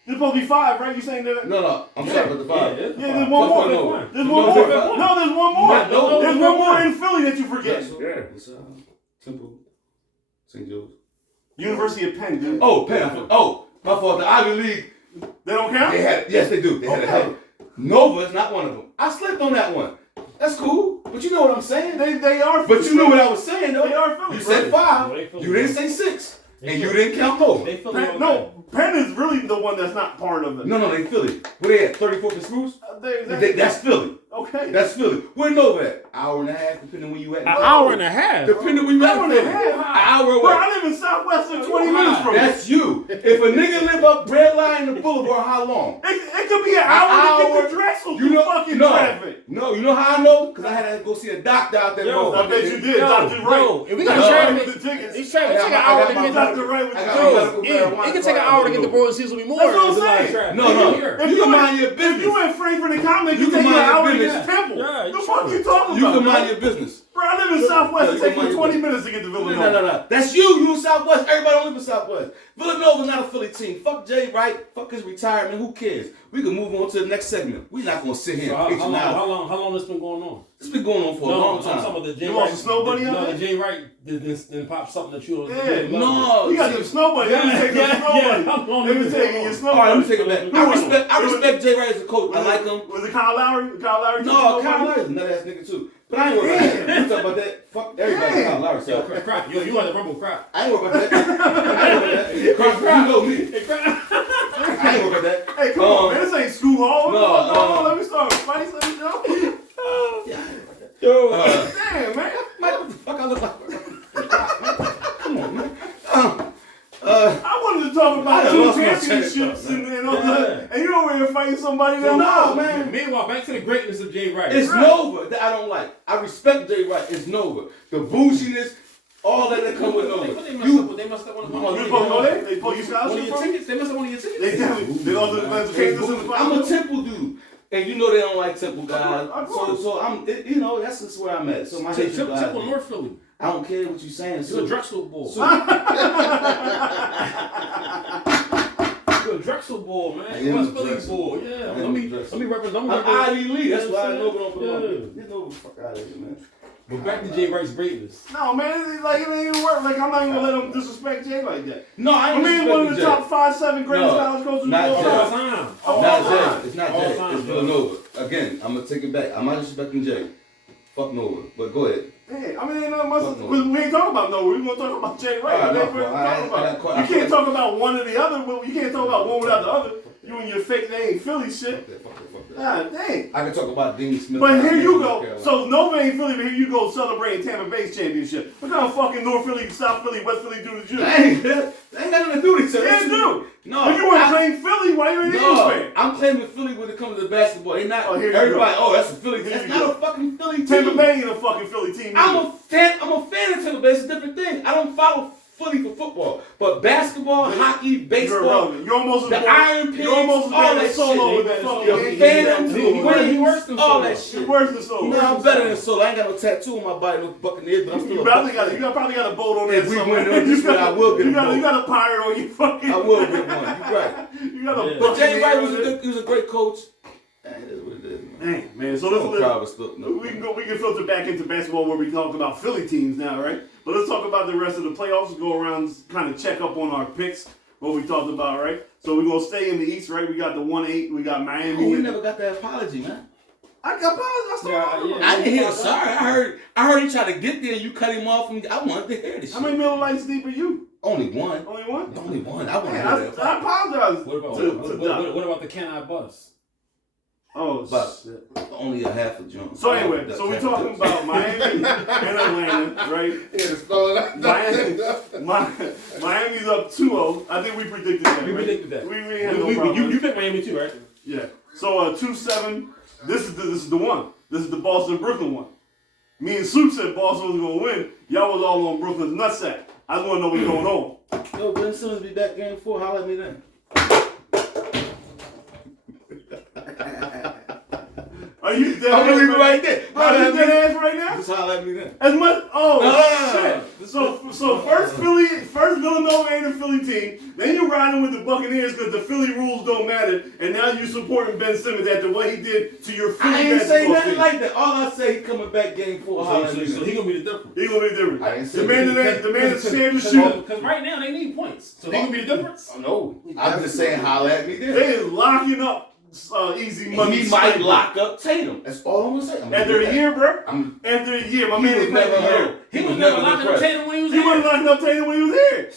There's supposed to be 5, right? You saying that? No. I'm sorry about the 5. Yeah, there's one more. There's one more. No, there's one more. There's one more in Philly that you forget. LaSalle, Temple, St. Joe's. University of Penn, dude. Oh, Penn. Oh, my fault. The Ivy League. They don't count? Yes, they do. They had Nova is not one of them. I slipped on that one. That's cool. But you know what I'm saying? They are. But you know what I was saying, though. They are Philly. You said 5. You didn't say 6. And you didn't count Nova. No, Penn is really the one that's not part of it. No, they Philly. Where they at? 34th and Spruce? That's Philly. Okay. That's Philly. Where Nova at? Hour and a half, depending where you at. An hour and a half? Depending where you at. Hour and a half? An hour away. Bro, I live in Southwestern, 20 minutes from That's you. If a nigga live up Red Line and the Boulevard, how long? It could be an hour to get to Drexel. You know fucking traffic. No, you know how I know? Because I had to go see a doctor out there. I bet you did. Dr. Wright. If we got traffic with the tickets. It's traffic. It take an hour to get Dr. Wright with the it can take an hour to get the Broad Seasonal more. That's what I'm saying. No. You can mind your business. If you in Frankfurt and Comic, you can mind an hour to your get to Temple. Yeah, the fuck you talking You about? can mind your business. Bro, I live in Southwest. It takes me 20 minutes to get to Villanova. No. That's you. You in Southwest. Everybody don't live in Southwest. Villanova's not a Philly team. Fuck Jay Wright. Fuck his retirement. Who cares? We can move on to the next segment. We're not going to sit here and pitch how long this been going on? It's been going on for a long time. I'm talking about the Jay Wright. You lost a snow bunny No, the Jay Wright didn't pop something that you No. You got the snow bunny. Let me take your snow bunny. Let me take your snow bunny. All right, let me take it back. I respect Jay Wright as a coach. I like him. Was it Kyle Lowry? No, Kyle Lowry's a nut ass nigga too. But I ain't worried about that. You talk about that. Fuck everybody. Kyle Lowry. So. Crap. You want the rumble crap. I ain't worried about that. You know me. I ain't worried about that. Hey, come on, man. This ain't school hall. No, let me start fighting. Yeah. Yo, damn, man. What the fuck I look like? Come on, man. I wanted to talk about I two lost my championships train and all that. And you over here fighting somebody that No, man. Meanwhile, back to the greatness of Jay Wright. It's Nova that I don't like. I respect Jay Wright. It's Nova. The bouginess, all that come with Nova. They must have won You supposed to go there? They pull you one of scholarship your from? tickets. They must have won your tickets. They definitely. They also plans to change this in the I'm a Temple dude. And you know they don't like Temple guys. So I'm, that's just where I'm at. So my hatred lies. Temple North Philly. I don't care what you're saying. It's a Drexel Ball. So, It's a Drexel Ball, man. West Philly Ball. Yeah. Let me represent. I'm Ivy Lee. That's why I know what I'm Yeah. You know the fuck out of here, man. But back to Jay Wright's greatness. No, man. It ain't even work. Like, I'm not even going to let them disrespect Jay like that. No, I ain't mean, one of the Jay. top 5-7 greatest college coaches in the not world. Jay. All time. Not Jay. It's not All Jay. time, It's Villanova. Again, I'm gonna take it back. I'm not disrespecting Jay. Fuck Nova. But go ahead. Yeah, I mean, ain't nothing much. We ain't talking about Nova. We're going to talk about Jay Wright. All right, That's what we're talking about. You can't talk about one or the other. You can't talk about one without the other. You and your fake name Philly shit. Fuck that. God dang. I can talk about Dean Smith. But here you go. So Nova ain't Philly, but here you go celebrating Tampa Bay's championship. What kind of fucking North Philly, South Philly, West Philly do to you? They ain't got nothing to do with each other. Yeah, they do. No. But you want to claim Philly? Why you an Eagles fan? I'm claiming Philly when it comes to basketball. They not Here you everybody. go. Oh, that's a Philly team. Here That's you not go. a fucking Philly team. Tampa Bay ain't a fucking Philly team. I'm a fan of Tampa Bay. It's a different thing. I don't follow Philly for football, but basketball, hockey, baseball, irrelevant. You're almost the Iron Pigs, You're almost all as that Solo shit. with the fucking The Phantom, He the worse Wings, than all Solo. that You're shit. worse than Solo. No, I'm better than Solo. I ain't got no tattoo on my body, no Buccaneers, but I'm still You a probably Buccaneer. probably got a boat on there If we somewhere. win this one, I will get a boat. You got a pirate on your fucking. I will get one. You're right. You got a Yeah. boat. Jay Wright was a great coach. It is what it is, man. Man, so we can filter back into basketball where we talk about Philly teams now, right? But let's talk about the rest of the playoffs. Go around, kind of check up on our picks, what we talked about, right? So we're gonna stay in the East, right? We got the 1-8, we got Miami. Oh, we never got that apology, man. I got apology. I didn't hear sorry. I heard he tried to get there and you cut him off. I wanted to hear this How shit. many Miller Lights deep are you? Only one. Only one? Only one. I want to Man, hear that. I apologize. What about the Can I Bus? Oh, But shit. only a half a jump. So anyway, so we're talking about Miami and Atlanta, right? Yeah, to spell it out. Miami's up 2-0. I think we predicted that. We right? predicted that. We had no problem. You picked Miami too, right? Yeah. So 2-7. This is the one. This is the Boston Brooklyn one. Me and Soup said Boston was gonna win. Y'all was all on Brooklyn's nutsack. I just want to know what's going on. Yo, Ben Simmons be back game 4. Holler at me then. Are you dead I'm gonna ass leave it right there. Are you dead ass right now? Just holler at me then. As much. Oh No. shit. So first Villanova ain't a Philly team. Then you're riding with the Buccaneers because the Philly rules don't matter, and now you supporting Ben Simmons after what he did to your Philly I ain't say basketball nothing team. like that. All I say, he coming back game 4. Holler at me So then. he gonna be the difference. He gonna be different. I ain't The say man that's scared to shoot. Because right now they need points. So he gonna be the difference. Oh, no. I'm just saying, holler at me then. They is locking up easy money. He might lock up Tatum. That's all I'm gonna say. After a year, bro. I'm- After a year, my He man was ain't playing never a year. hurt. He was never locking up depressed. Tatum when he was He wasn't there. locking up Tatum when he was here.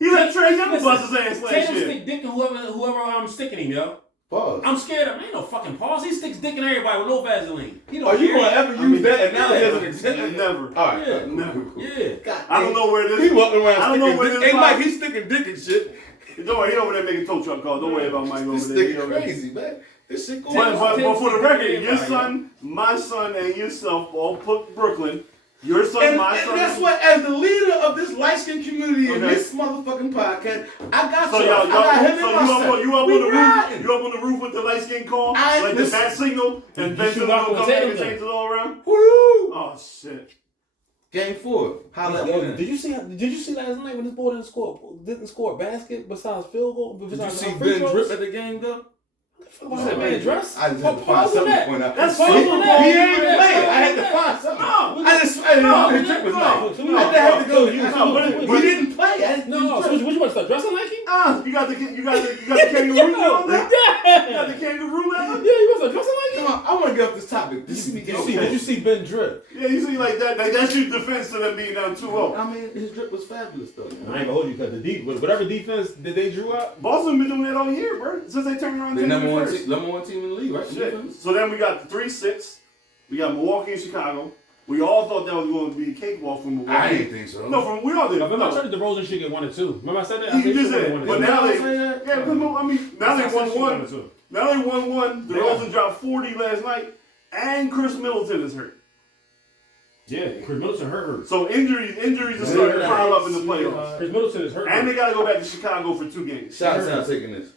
He let Trey Young Listen, bust his ass last Tatum year. stick dick in whoever I'm sticking him, yo. Pause. I'm scared of him. Ain't no fucking pause. He sticks dick in everybody with no Vaseline. He don't Are you care. gonna ever use that analogy as an Yeah, example? never. All right. Yeah. Never. Yeah. God, I don't know where this. He walking around I don't know sticking where dick. this. Hey, Mike, he's sticking dick and shit. Don't worry, he over there making tow truck calls. Don't worry about Mike over This there. He nigga over there. crazy, man. This shit going But for the record, your Everybody, son, my son, and yourself all put Brooklyn. Your son, my son. And that's what, as the leader of this light-skinned community in Okay. this motherfucking podcast, I got So you. y'all, I got him so in my side. you up We on the riding. roof? You up on the roof with the light skin call, I- like the listen. bat signal, and You Ben should Simmons rock will with come back Tatum and then. change it all around. Woo! Oh shit! Game 4. Holla at me then. Did you see last night when this boy didn't score a basket besides field goal? Did you Besides see free Ben throws? drip at the game though? What's that man dress? I just had to find something to point out. That's Super Super Bowl. Bowl. He ain't play. I had to find something. I didn't know his trip was like. I had to go. He didn't play. No, so what you want to start dressing like him? You got the kangaroo on there? You got the kangaroo leather? Yeah, you want to start dressing like him? Come on, I want to get off this topic. This is me getting Did you see Ben Drip? Yeah, you see like that. Like, that's your defense to them being down 2-0. I mean, his drip was fabulous though. I ain't gonna hold you because whatever defense that they drew up. Boston been doing that all year, bro. Since they turned around. The number one team in the league, right? Shit. So then we got the 3-6. We got Milwaukee and Chicago. We all thought that was going to be a cakewalk from Milwaukee. I didn't think so. No, we all did. Remember I said DeRozan should get 1 and 2. Remember I said that? You just said it. But now they, yeah, because I mean, now they won 1. Now they won 1. DeRozan dropped 40 last night, and Chris Middleton is hurt. Yeah, Chris Middleton hurt. So injuries are starting to pile up in the playoffs. Chris Middleton is hurt. And they got to go back to Chicago for 2 games. Shots out taking this.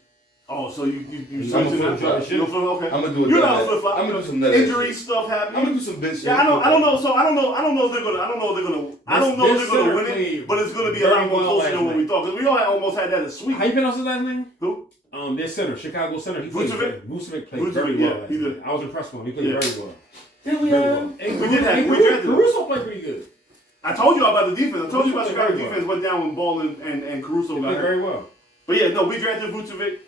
Oh, so you I'm gonna flip flop. Okay. I'm gonna do it. You're not flip flop. I'm gonna do some nut injury shit. stuff happening. I'm gonna do some bitch shit. Yeah, I don't know. So I don't know if they're gonna win it, but it's gonna be a lot more closer than what we thought. Because we all almost had that as sweep. How you pronounce his last name? Who? Their center, Chicago center. He Vucevic played very well. Yeah, he did. I was impressed with him. He played very well. Then we Caruso played pretty good. I told you about the defense. I told you about Chicago defense went down when Ball and Caruso got hurt. Very well. But yeah, no, we drafted Vucevic.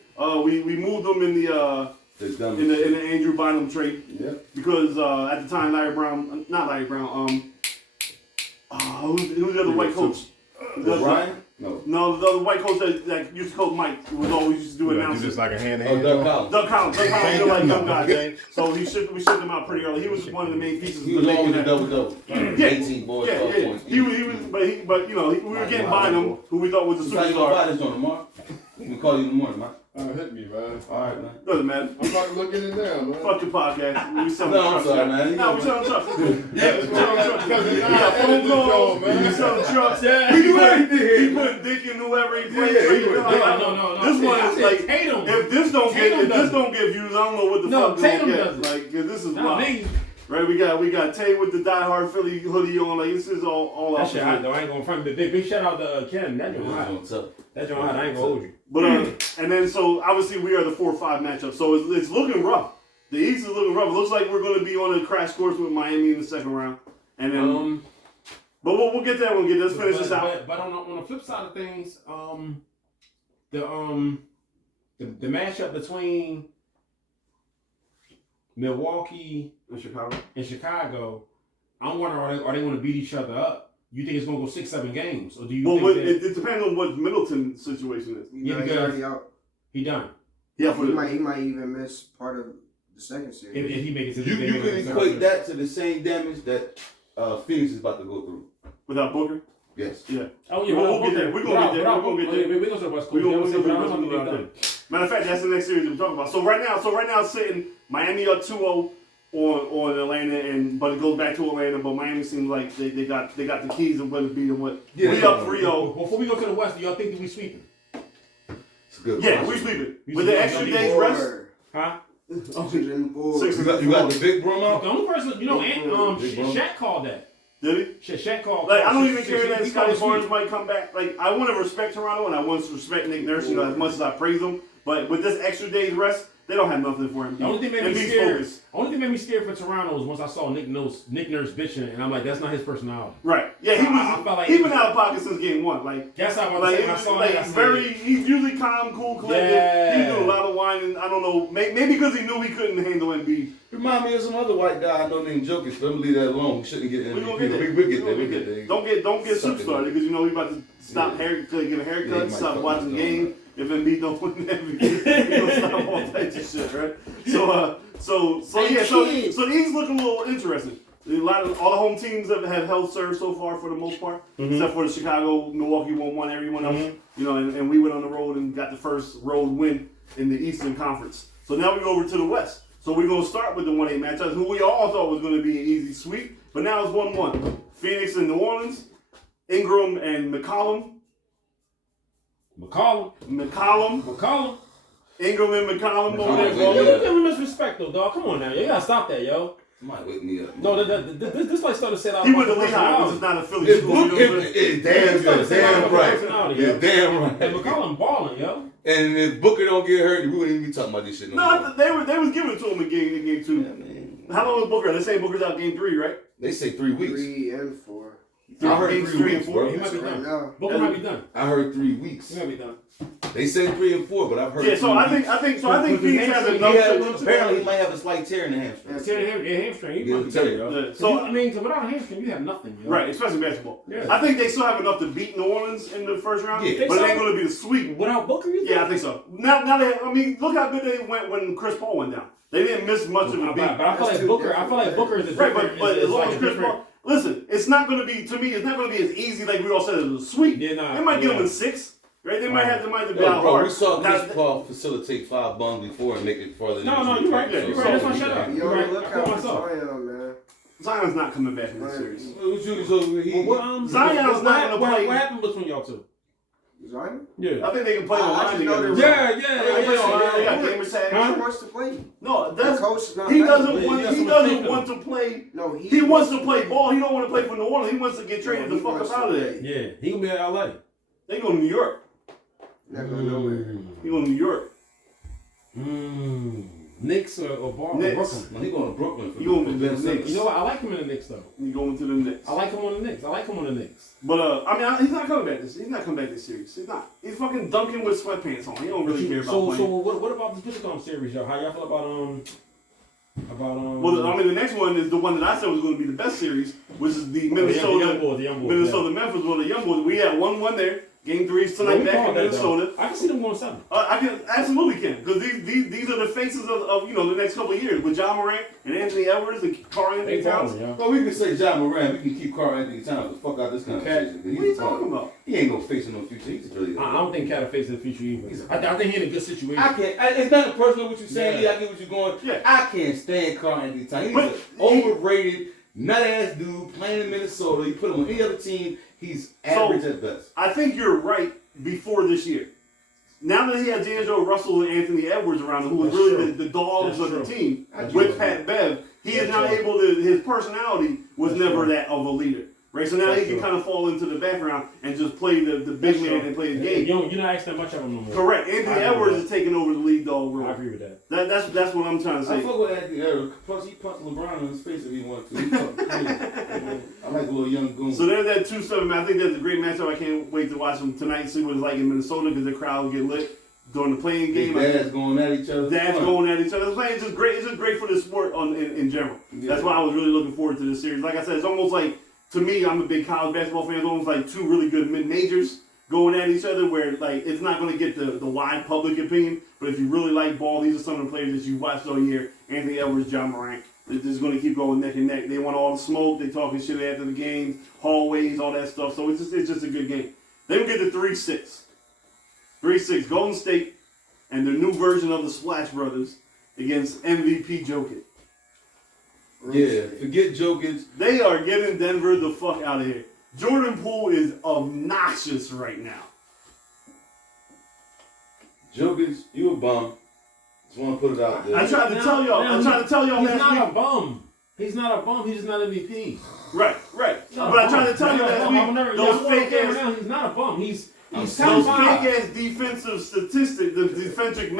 We moved them in the Andrew Bynum trade. Yeah. Because at the time who's the other white coach? Ryan? No, the other white coach that used to coach Mike was always used to do announcing. Just like a hand. Doug Collins. Doug Collins did like young guys. So we shipped him out pretty early. He was one of the main pieces. He was always a double. Yeah. 18 boys, 12 points. He was, but you know, we were getting Bynum, who we thought was a How you gonna buy superstar. this on tomorrow? We can call you in the morning, man. Hit me, man. All right, man. Doesn't matter. I'm about to look at it now, man. Fuck your podcast. We selling No, I'm trucks. sorry, man. No, we selling trucks. That's what I'm We saying. got phone calls. We selling trucks. We do everything. He put dick in whoever he played. No. This one is like, Tatum. if this don't get views, I don't know what the fuck Tatum we're gonna does get. it. Like, 'cause this is Not wild. me. Right, we got Tay with the diehard Philly hoodie on. Like, this is all That out. shit hot though. I ain't gonna front. Big shout out to Ken. That joint hot. That joint hot. I ain't gonna hold you. But and then so obviously we are the 4-5 matchup. So it's looking rough. The East is looking rough. It looks like we're going to be on a crash course with Miami in the second round. And then, but we'll get there. Let's finish this out. But on the flip side of things, the matchup between Milwaukee and Chicago, I'm wondering are they going to beat each other up? You think it's going to go 6-7 games, or do you? Well, think it depends on what Middleton's situation is. He's already out. He done. Yeah, He might even miss part of the second series. If he makes it, You can equate that to the same damage that Phoenix is about to go through. Without Booker? Yes. Yeah. Oh yeah, we'll get there. We're gonna get there. We're going to the West Coast. Matter of fact, that's the next series we're talking about. So right now it's sitting Miami up 2-0 on Atlanta, but it goes back to Atlanta. But Miami seems like they got the keys of whether to beat them. We up 3-0. Before we go to the West, do y'all think that we sweeping? It's a good. Yeah, we sweeping with the extra days rest. Huh? 6 You got the big broom out. The only person, Shaq called that. Did he? Shaq called. Like, I don't even care that Scotty Barnes might come back. Like, I want to respect Toronto and I want to respect Nick Nurse, as much as I praise him. But with this extra day's rest, they don't have nothing for him. The only thing made me scared for Toronto was once I saw Nick Nurse bitching, and I'm like, that's not his personality. Right. Yeah, I felt like he's been out of pocket since game 1. Like, that's how I saw it. He's usually calm, cool, collected. Yeah. He's doing a lot of whining. I don't know. Maybe because he knew he couldn't handle Embiid. Remind me of some other white guy I know named Jokic. Let me leave that alone. We shouldn't get MVP. We'll get there. Don't get superstarted because we about to stop get a haircut, stop watching games. If Embiid don't win MVP, he's gonna stop all types of shit, right? So the East looking a little interesting. All the home teams have held serve so far for the most part, except for the Chicago, Milwaukee won everyone else. And we went on the road and got the first road win in the Eastern Conference. So now we go over to the West. So we're gonna start with the 1-8 matchup, who we all thought was gonna be an easy sweep, but now it's 1-1. Phoenix and New Orleans, Ingram and McCollum. McCollum. Ingram and McCollum. You give him his respect though, dog. Come on now, you gotta stop that, yo. Somebody wake me up. No, this like started to set out. He went to Lehigh, which is not a Philly school. Damn right. And McCollum balling, yo. And if Booker don't get hurt, we wouldn't even be talking about this shit no more. No, they was giving it to him in game 2. Yeah, man. How long was Booker? They say Booker's out game 3, right? They say 3 weeks. 3 and 4. I heard Games 3 weeks, and bro. He might be done. Now. Booker might be done. I heard 3 weeks. He might be done. They said 3 and 4, but I've heard. Yeah, so 3 I weeks. think Phoenix has enough. Apparently, he might have a slight tear in the hamstring. Hamstring. He might be Yeah, done, yo. yeah. So I mean, without a hamstring, you have nothing, yo. Right, especially basketball. Yeah. I think they still have enough to beat New Orleans in the first round, Yeah. but it ain't going to be the sweep. Without Booker, you think? Yeah, I think so. Now look how good they went when Chris Paul went down. They didn't miss much of a beat. But I feel like Booker is a Right, different. but as long as Chris different. Paul, listen, it's not going to be as easy like we all said as a sweep. Yeah, nah, they might get yeah. them in 6. Right? They might have to be Yo, out bro, hard. we saw Now, Chris Paul facilitate 5 bombs before and make it farther. No, you're right. Yeah, You're right. That's why shut up. Yo, You're right. look I out call for myself. Zion, man. Zion's not coming back in this series. Zion's not gonna play. What happened between y'all two? Zion? Yeah. I think they can play I online just know together. they're- They got Yeah. gamer tags. He wants to play. No, The that's coach is not he letting doesn't him want. play. He doesn't want to play. No, He wants to play ball. He don't want to play for New Orleans. He wants to get traded No, the fuck wants up to out of play. there. Yeah. He gonna be in LA. They go to New York. Not going nowhere. He go to New York. Knicks or Brooklyn. Knicks. No, he going to Brooklyn for He going to Ben the Simmons. Knicks. You know what? I like him in the Knicks though. He going to the Knicks. I like him on the Knicks. But he's not coming back. He's not coming back this series. He's not. He's fucking dunking with sweatpants on. He don't really care about So playing. what about the Pistons series, y'all? How y'all feel about Well, I mean, the next one is the one that I said was going to be the best series, which is the Minnesota, the young boys, Minnesota Memphis. Well, the young boys. We had 1-1 there. Game 3's tonight back in Minnesota. I can see them going 7. I can absolutely can because these are the faces of the next couple of years with John Morant and Anthony Edwards and Karl Anthony Towns. Well, we can say John Moran. We can keep Karl Anthony Towns the fuck out this conversation. What are you talking about? He ain't gonna face no future. He's really. I don't think Cat will face the future either. I think he's in a good situation. I can't. It's not personal what you're saying. Yeah. I get what you're going. Yeah. I can't stand Karl Anthony Towns. He's But an overrated, nut ass dude playing in Minnesota. You put him on any other team, he's average at best. I think you're right before this year. Now that he has D'Angelo Russell and Anthony Edwards around him, who was really the dogs That's of the true. team, That's with true. Pat Bev, he is That's now true. able to, his personality was That's never true. that of a leader. Right? So now That's he can true. kind of fall into the background and just play the big That's man true. and play his You game. don't- You're not asking that much of him no more. Correct. Anthony I agree Edwards with is taking over the lead dog I role. agree with that. That's what I'm trying to I say. fuck with Anthony Edwards. Plus, he punched LeBron in his face if he wanted to. He talking crazy. I like a little young goon. So there's that 2-7 match. I think that's a great matchup. I can't wait to watch them tonight and see what it's like in Minnesota because the crowd will get lit during the playing game. Dads going at each other. Dads Fun. going at each other. It's just great. It's just great for the sport in general. Yeah. That's why I was really looking forward to this series. Like I said, it's almost like, to me, I'm a big college basketball fan. It's almost like 2 really good mid-majors going at each other where like it's not going to get the wide public opinion. But if you really like ball, these are some of the players that you watched all year. Anthony Edwards, John Morant. They're just going to keep going neck and neck. They want all the smoke. They talking shit after the games, hallways, all that stuff. So it's just a good game. Then we get to 3-6. 3-6, Golden State and their new version of the Splash Brothers against MVP Jokic. Yeah, forget Jokic. They are getting Denver the fuck out of here. Jordan Poole is obnoxious right now. Jokic, you a bum. Just want to put it out there. I tried to tell y'all. He's last not week. a bum. He's not a bum. He's just not MVP. Right. But I tried to tell you last week. Those fake ass. He's not a bum. He's Those top fake 5. ass defensive statistics, the defensive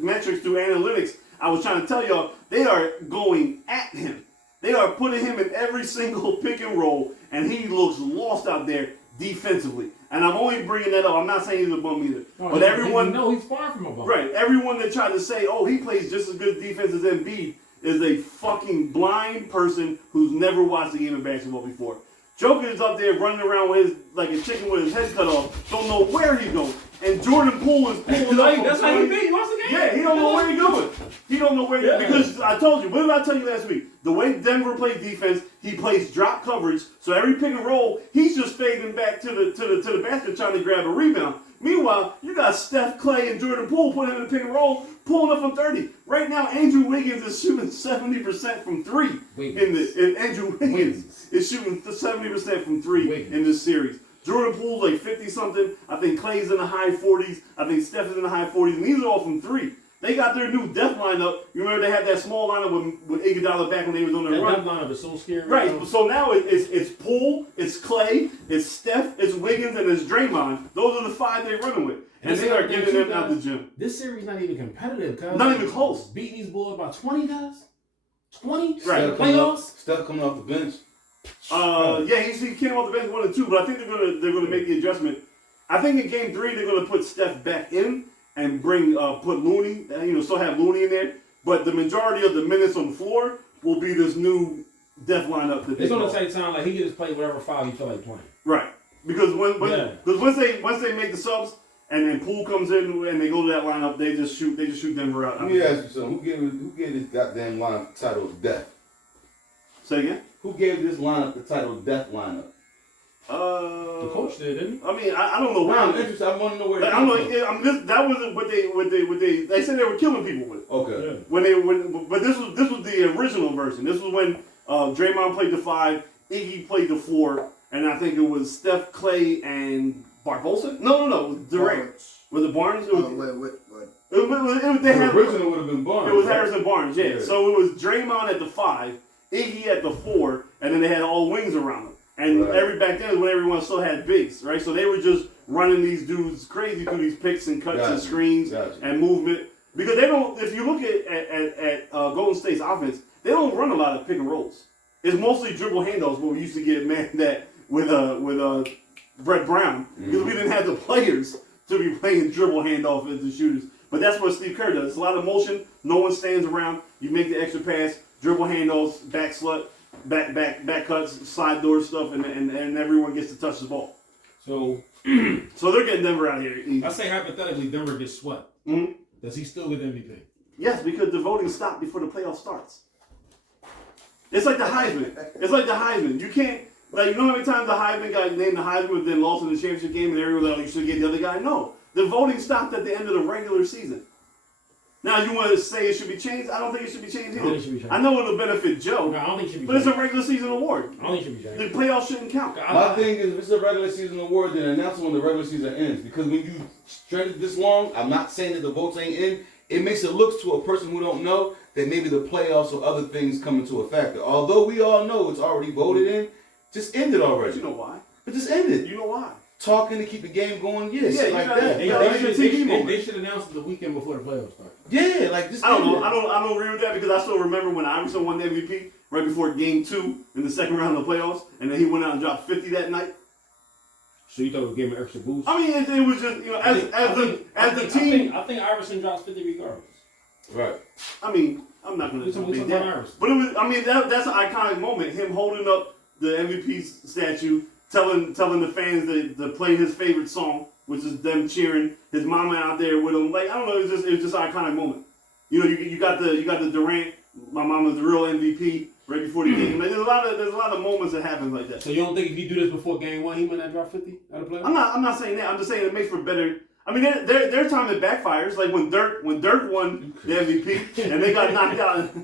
metrics through analytics. I was trying to tell y'all, they are going at him. They are putting him in every single pick and roll, and he looks lost out there defensively. And I'm only bringing that up. I'm not saying he's a bum either. But everyone, no, he's far from a bum. right? Everyone that tried to say, "Oh, he plays just as good defense as Embiid," is a fucking blind person who's never watched a game of basketball before. Joker is up there running around with like a chicken with his head cut off. Don't know where he's going. And Jordan Poole is pulling up. That's how he beat. He lost the game. Yeah, he don't know where he's going. He don't know where because I told you. What did I tell you last week? The way Denver plays defense, he plays drop coverage. So every pick and roll, he's just fading back to the basket trying to grab a rebound. Meanwhile, you got Steph, Clay, and Jordan Poole putting him in the pick and roll, pulling up from 30. Right now, Andrew Wiggins is shooting 70% from 3. Andrew Wiggins is shooting 70% from 3 in this series. Jordan Poole's like 50-something. I think Clay's in the high 40s. I think Steph is in the high 40s. And these are all from 3. They got their new death lineup. You remember they had that small lineup with Iguodala back when they was on the run. That lineup is so scary. Right. So now it's Poole, it's Clay, it's Steph, it's Wiggins, and it's Draymond. Those are the 5 they're running with. And they are getting them out the gym. This series not even competitive, cuz. Not even close. Beating these boys by 20 guys? 20? Right. Playoffs? Steph coming off the bench. Yeah, he came off the bench 1 and 2, but I think they're gonna make the adjustment. I think in game 3 they're gonna put Steph back in and put Looney, still have Looney in there. But the majority of the minutes on the floor will be this new death lineup that it's gonna take time. Like he can just play whatever 5 he feel like playing. Right. Because once they make the subs and then Poole comes in and they go to that lineup, they just shoot Denver out. Let me ask you something. Who gave this goddamn lineup the title Death? Say again? Who gave this lineup the title Death lineup? The coach did, didn't he? I mean, I don't know where. I'm interested. I want to know where. That wasn't what they said they were killing people with. Okay. Yeah. But this was the original version. This was when Draymond played the 5, Iggy played the 4, and I think it was Steph, Clay, and Barbosa. No, Durant. Was it Barnes? It was, The original would have been Barnes. It was right? Harrison Barnes, yeah. So it was Draymond at the 5, Iggy at the 4, and then they had all wings around them. And back then when everyone still had bigs, right? So they were just running these dudes crazy through these picks and cuts and screens and movement. Because they don't, if you look at Golden State's offense, they don't run a lot of pick and rolls. It's mostly dribble handoffs, but we used to get that with Brett Brown. Because we didn't have the players to be playing dribble handoff as the shooters. But that's what Steve Kerr does. It's a lot of motion, no one stands around, you make the extra pass, dribble handoffs, back cuts, slide door stuff, and everyone gets to touch the ball. So they're getting Denver out of here. I say hypothetically Denver gets swept. Mm-hmm. Does he still get MVP? Yes, because the voting stopped before the playoff starts. It's like the Heisman. You can't, you know how many times the Heisman got named the Heisman but then lost in the championship game and everyone was like, you should get the other guy? No. The voting stopped at the end of the regular season. Now, you want to say it should be changed? I don't think it should be changed either. I know it'll benefit Joe, I don't think it should be but it's a regular season award. I don't think it should be changed. The playoffs shouldn't count. My thing is, if it's a regular season award, then announce it when the regular season ends. Because when you stretch it this long, I'm not saying that the votes ain't in. It makes it look to a person who don't know that maybe the playoffs or other things come into a factor. Although we all know it's already voted in, just end it already. But you know why? But just end it. You know why? Talking to keep the game going, like that. They should announce it the weekend before the playoffs start. Yeah, like just. I don't know. I don't agree with that because I still remember when Iverson won the MVP right before Game 2 in the second round of the playoffs, and then he went out and dropped 50 that night. So you thought it would give him an extra boost? I mean, it was just as the team. I think Iverson drops 50 regardless. Right. I mean, I'm not going to debate that, but it was. I mean, that's an iconic moment. Him holding up the MVP statue. Telling the fans to play his favorite song, which is them cheering. His mama out there with him. Like, I don't know, it was just an iconic moment. You know, you got the Durant. My mama's the real MVP right before the game. Like, there's a lot of moments that happen like that. So you don't think if you do this before Game 1, he might not drop 50 out of play? I'm not saying that. I'm just saying it makes for better. I mean, there's time it backfires. Like when Dirk won the MVP and they got knocked out.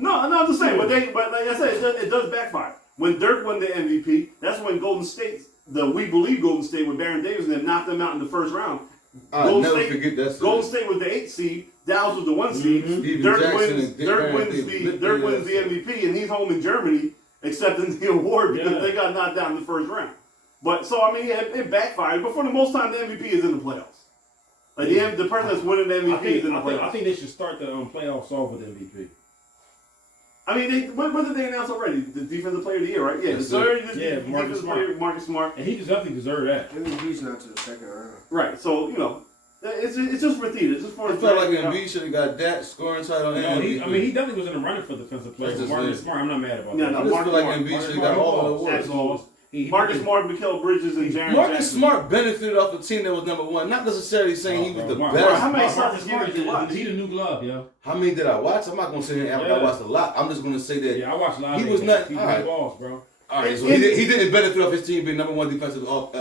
No, I'm just saying. But like I said, it does backfire. When Dirk won the MVP, that's when Golden State, we believe Golden State with Baron Davis, and then knocked them out in the first round. Golden State was the 8th seed. Dallas was the 1 seed. Mm-hmm. Dirk wins the MVP, and he's home in Germany accepting the award because they got knocked out in the first round. But so I mean, it backfired. But for the most time, the MVP is in the playoffs. Like the person that's winning the MVP is in the playoffs. I think they should start the playoffs off with the MVP. I mean, what did they announce already? The Defensive Player of the Year, right? Yeah, Marcus Smart. And he definitely deserved that. MVP's not to the second round. Right, so, it's just for theater. It's just for I felt like Embiid should have got that scoring title. He definitely was in the running for Defensive Player. Marcus Smart, I'm not mad about that. I just feel like Embiid should have got all the awards. Marcus Smart, Mikal Bridges, and Jaren Marcus Jackson. Smart benefited off a team that was number 1. Not necessarily saying he was the best. How many Marcus Smart did you watch? He the new glove, yo. How many did I watch? I'm not going to say that I watched a lot. I'm just going to say that. Yeah, I watched a lot. He was not. He was balls, bro. All right, so he didn't benefit off his team being number 1 defensive at all.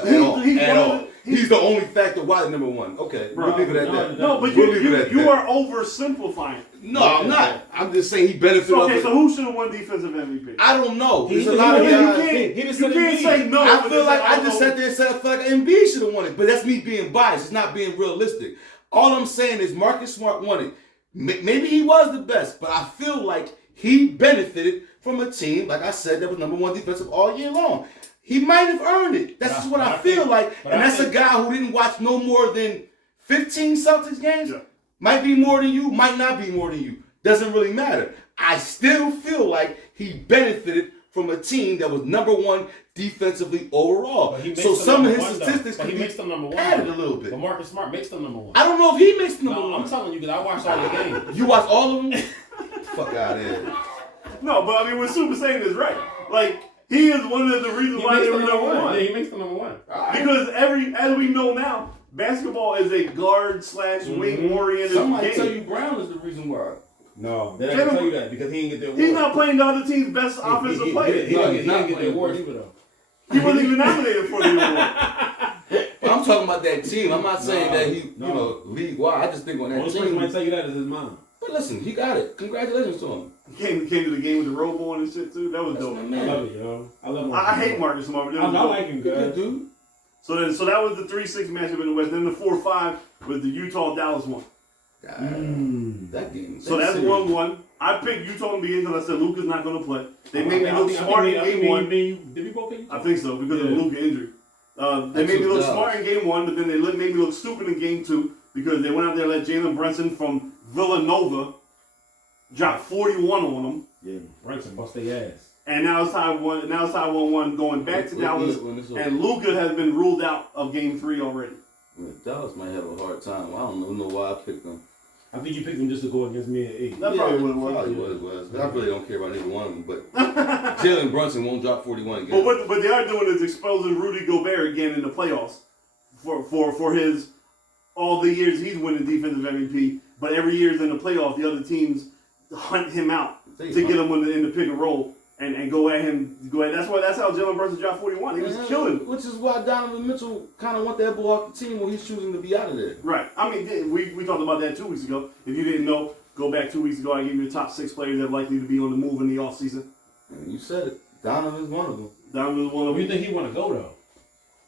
He's the only factor why they're number 1. Okay, we'll leave it at that. No, but you are oversimplifying. No, I'm not. I'm just saying he benefited off. Okay, so who should have won defensive MVP? I don't know. There's a lot of guys. You can't say no. I feel like I just sat there and said I feel like Embiid should have won it, but that's me being biased. It's not being realistic. All I'm saying is Marcus Smart won it. Maybe he was the best, but I feel like he benefited from a team, like I said, that was number one defensive all year long. He might have earned it. That's just what I feel like. And that's a guy who didn't watch no more than 15 Celtics games. Yeah. Might be more than you, might not be more than you. Doesn't really matter. I still feel like he benefited from a team that was number one defensively overall. So some of his statistics can be padded a little bit. But Marcus Smart makes them number one. I don't know if he makes them number one. I'm telling you because I watched all the games. You watch all of them? Fuck out of here. No, but I mean, what Soupa saying is right. Like, he is one of the reasons why they were number one. Yeah, he makes them number one. Right. Because as we know now, basketball is a guard/wing oriented game. Somebody tell you Brown is the reason why. No, they didn't tell you that because he didn't get the award. He's not playing the other team's best offensive player. He didn't get the award either, though. He wasn't even nominated for the award. But I'm talking about that team. I'm not saying that he, league-wide. I just think on that team. Only person might tell you that is his mom. But listen, he got it. Congratulations to him. He came to the game with the robe on and shit, too. That was dope. I love it, yo. I love him. I hate Marcus Smart. I like him, good, dude. So that was the 3-6 matchup in the West. Then the 4-5 was the Utah-Dallas one. That game. So that's 1-1. I picked Utah in the beginning because I said Luka's not going to play. They made me look smart in game one. Did we both pick Utah? I think so, because of the Luka injury. They made me look smart in game one, but then they made me look stupid in game two because they went out there and let Jalen Brunson from Villanova drop 41 on them. Yeah, Brunson bust their ass. And now it's time 1-1 going back to Dallas, and Luka has been ruled out of game 3 already. Dallas might have a hard time. I don't know why I picked them. I think you picked them just to go against me at 8. That's probably what it was. Probably what it was. But I really don't care about either one of them. But Jalen Brunson won't drop 41 again. But what they are doing is exposing Rudy Gobert again in the playoffs for his all the years he's winning defensive MVP. But every year in the playoffs, the other teams hunt him out to get him in the pick and roll. And go at him. That's how Jalen Brunson dropped 41. He was killing. Which is why Donovan Mitchell kind of want that boy off the team when he's choosing to be out of there. Right. I mean, we talked about that 2 weeks ago. If you didn't know, go back 2 weeks ago. I gave you the top 6 players that are likely to be on the move in the offseason. And you said it. Donovan's one of them. Donovan's one of them. Where do you think he want to go, though?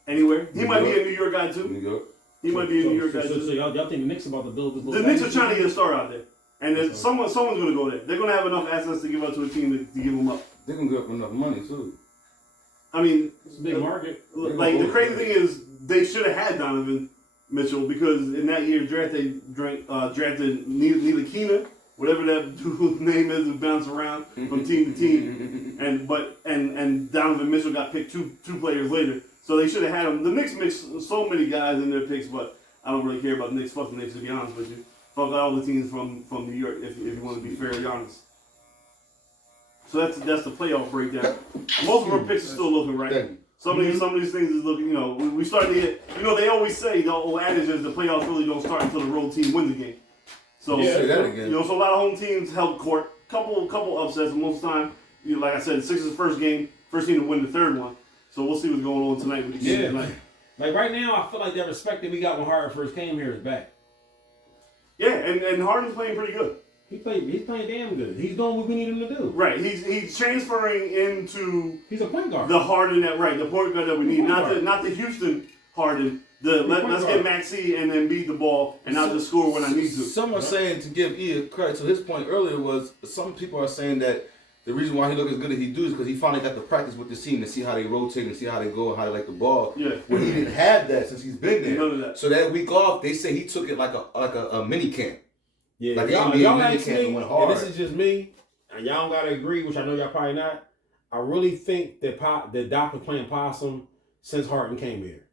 Anywhere. He might be a New York guy, too. New York. He might be a New York guy, too. So y'all think the Knicks about to build this little... The Knicks are trying to get a star out there. And then someone's going to go there. They're going to have enough assets to give up to a team to give them up. They're going to give up enough money, too. I mean... It's a big market. Like, the crazy thing is, they should have had Donovan Mitchell because in that year, drafted Ntilikina, whatever that dude's name is, who bounced around from team to team. And Donovan Mitchell got picked two players later. So they should have had him. The Knicks mixed so many guys in their picks, but I don't really care about the Knicks. Fuck the Knicks, to be honest with you. Fuck all the teams from New York, if you want to be fairly honest. So that's the playoff breakdown. Most of our picks are still looking right. Some of these things is looking, we started to get, they always say, the old adage is the playoffs really don't start until the road team wins the game. So, say that again. So a lot of home teams held court. Couple upsets, most of the time, like I said, the Sixers' first team to win the third one. So we'll see what's going on tonight with the game tonight. Like right now, I feel like that respect that we got when Harden first came here is back. Yeah, and Harden's playing pretty good. He's playing damn good. He's doing what we need him to do. Right. He's transferring into he's a point guard. The Harden the point guard that we need. Not the Houston Harden. Let's get Maxey and then beat the ball and not just score when I need to. Someone saying to give E credit to his point earlier was some people are saying that the reason why he look as good as he do is because he finally got to practice with this team to see how they rotate and see how they go and how they like the ball. Yeah. When he didn't have that since he's been there. None of that. So that week off, they say he took it like a mini camp. Yeah. Like y'all mini camp and went hard. And this is just me, and y'all don't gotta agree, which I know y'all probably not. I really think that Doc was playing possum since Harden came here.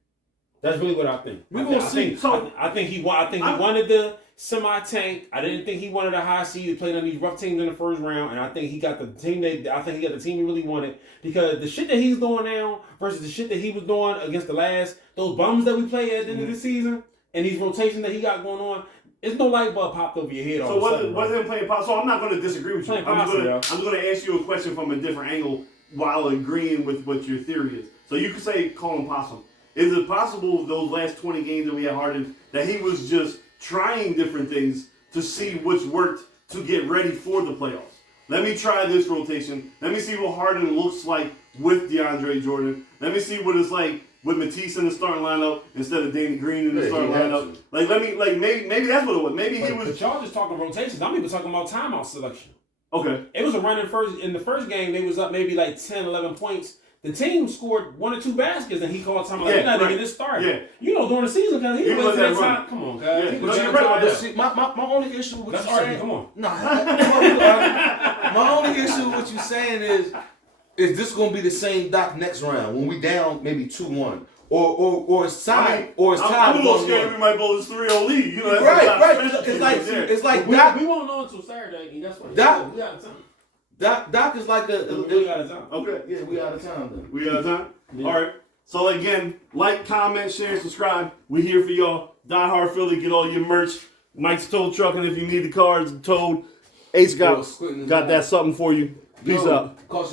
That's really what I think. We're gonna see. I think he wanted the semi-tank. I didn't think he wanted a high seed to play on these rough teams in the first round, and I think he got the team he really wanted because the shit that he's doing now versus the shit that he was doing against those bums that we play at the end of the season and these rotations that he got going on. It's no light bulb popped over your head. So was him playing possum? So I'm not going to disagree with you. I'm going to ask you a question from a different angle while agreeing with what your theory is. So you could say call him possum. Is it possible those last 20 games that we had Harden that he was just trying different things to see which worked to get ready for the playoffs? Let me try this rotation. Let me see what Harden looks like with DeAndre Jordan. Let me see what it's like with Matisse in the starting lineup instead of Danny Green in the starting he had lineup. to. Maybe that's what it was. Maybe he was. But y'all just talking rotations. I'm even talking about timeout selection. Okay. It was a running first. In the first game, they was up maybe like 10, 11 points. The team scored 1 or 2 baskets, and he called timeout. Like, not even this start. Yeah. You know, during the season, because he was that time. Come on, guys. Yeah. He No, was you're right. tired. See, my only issue with That's you arguing. saying, Come on. no, my only issue with what you saying is this going to be the same Doc next round when we down maybe 2-1 or it's tied I'm a little scared we might blow this 3-0 lead. You know, that's right. It's like Doc. We won't know until Saturday. And that's what Doc. we out of time. Doc is like We out of time. Okay. Yeah, we out of time then. We out of time? Yeah. All right. So, again, like, comment, share, subscribe. We here for y'all. Die Hard Philly. Get all your merch. Mike's Tow Trucking if you need the cars towed. Ace got that something for you. Peace out. Cost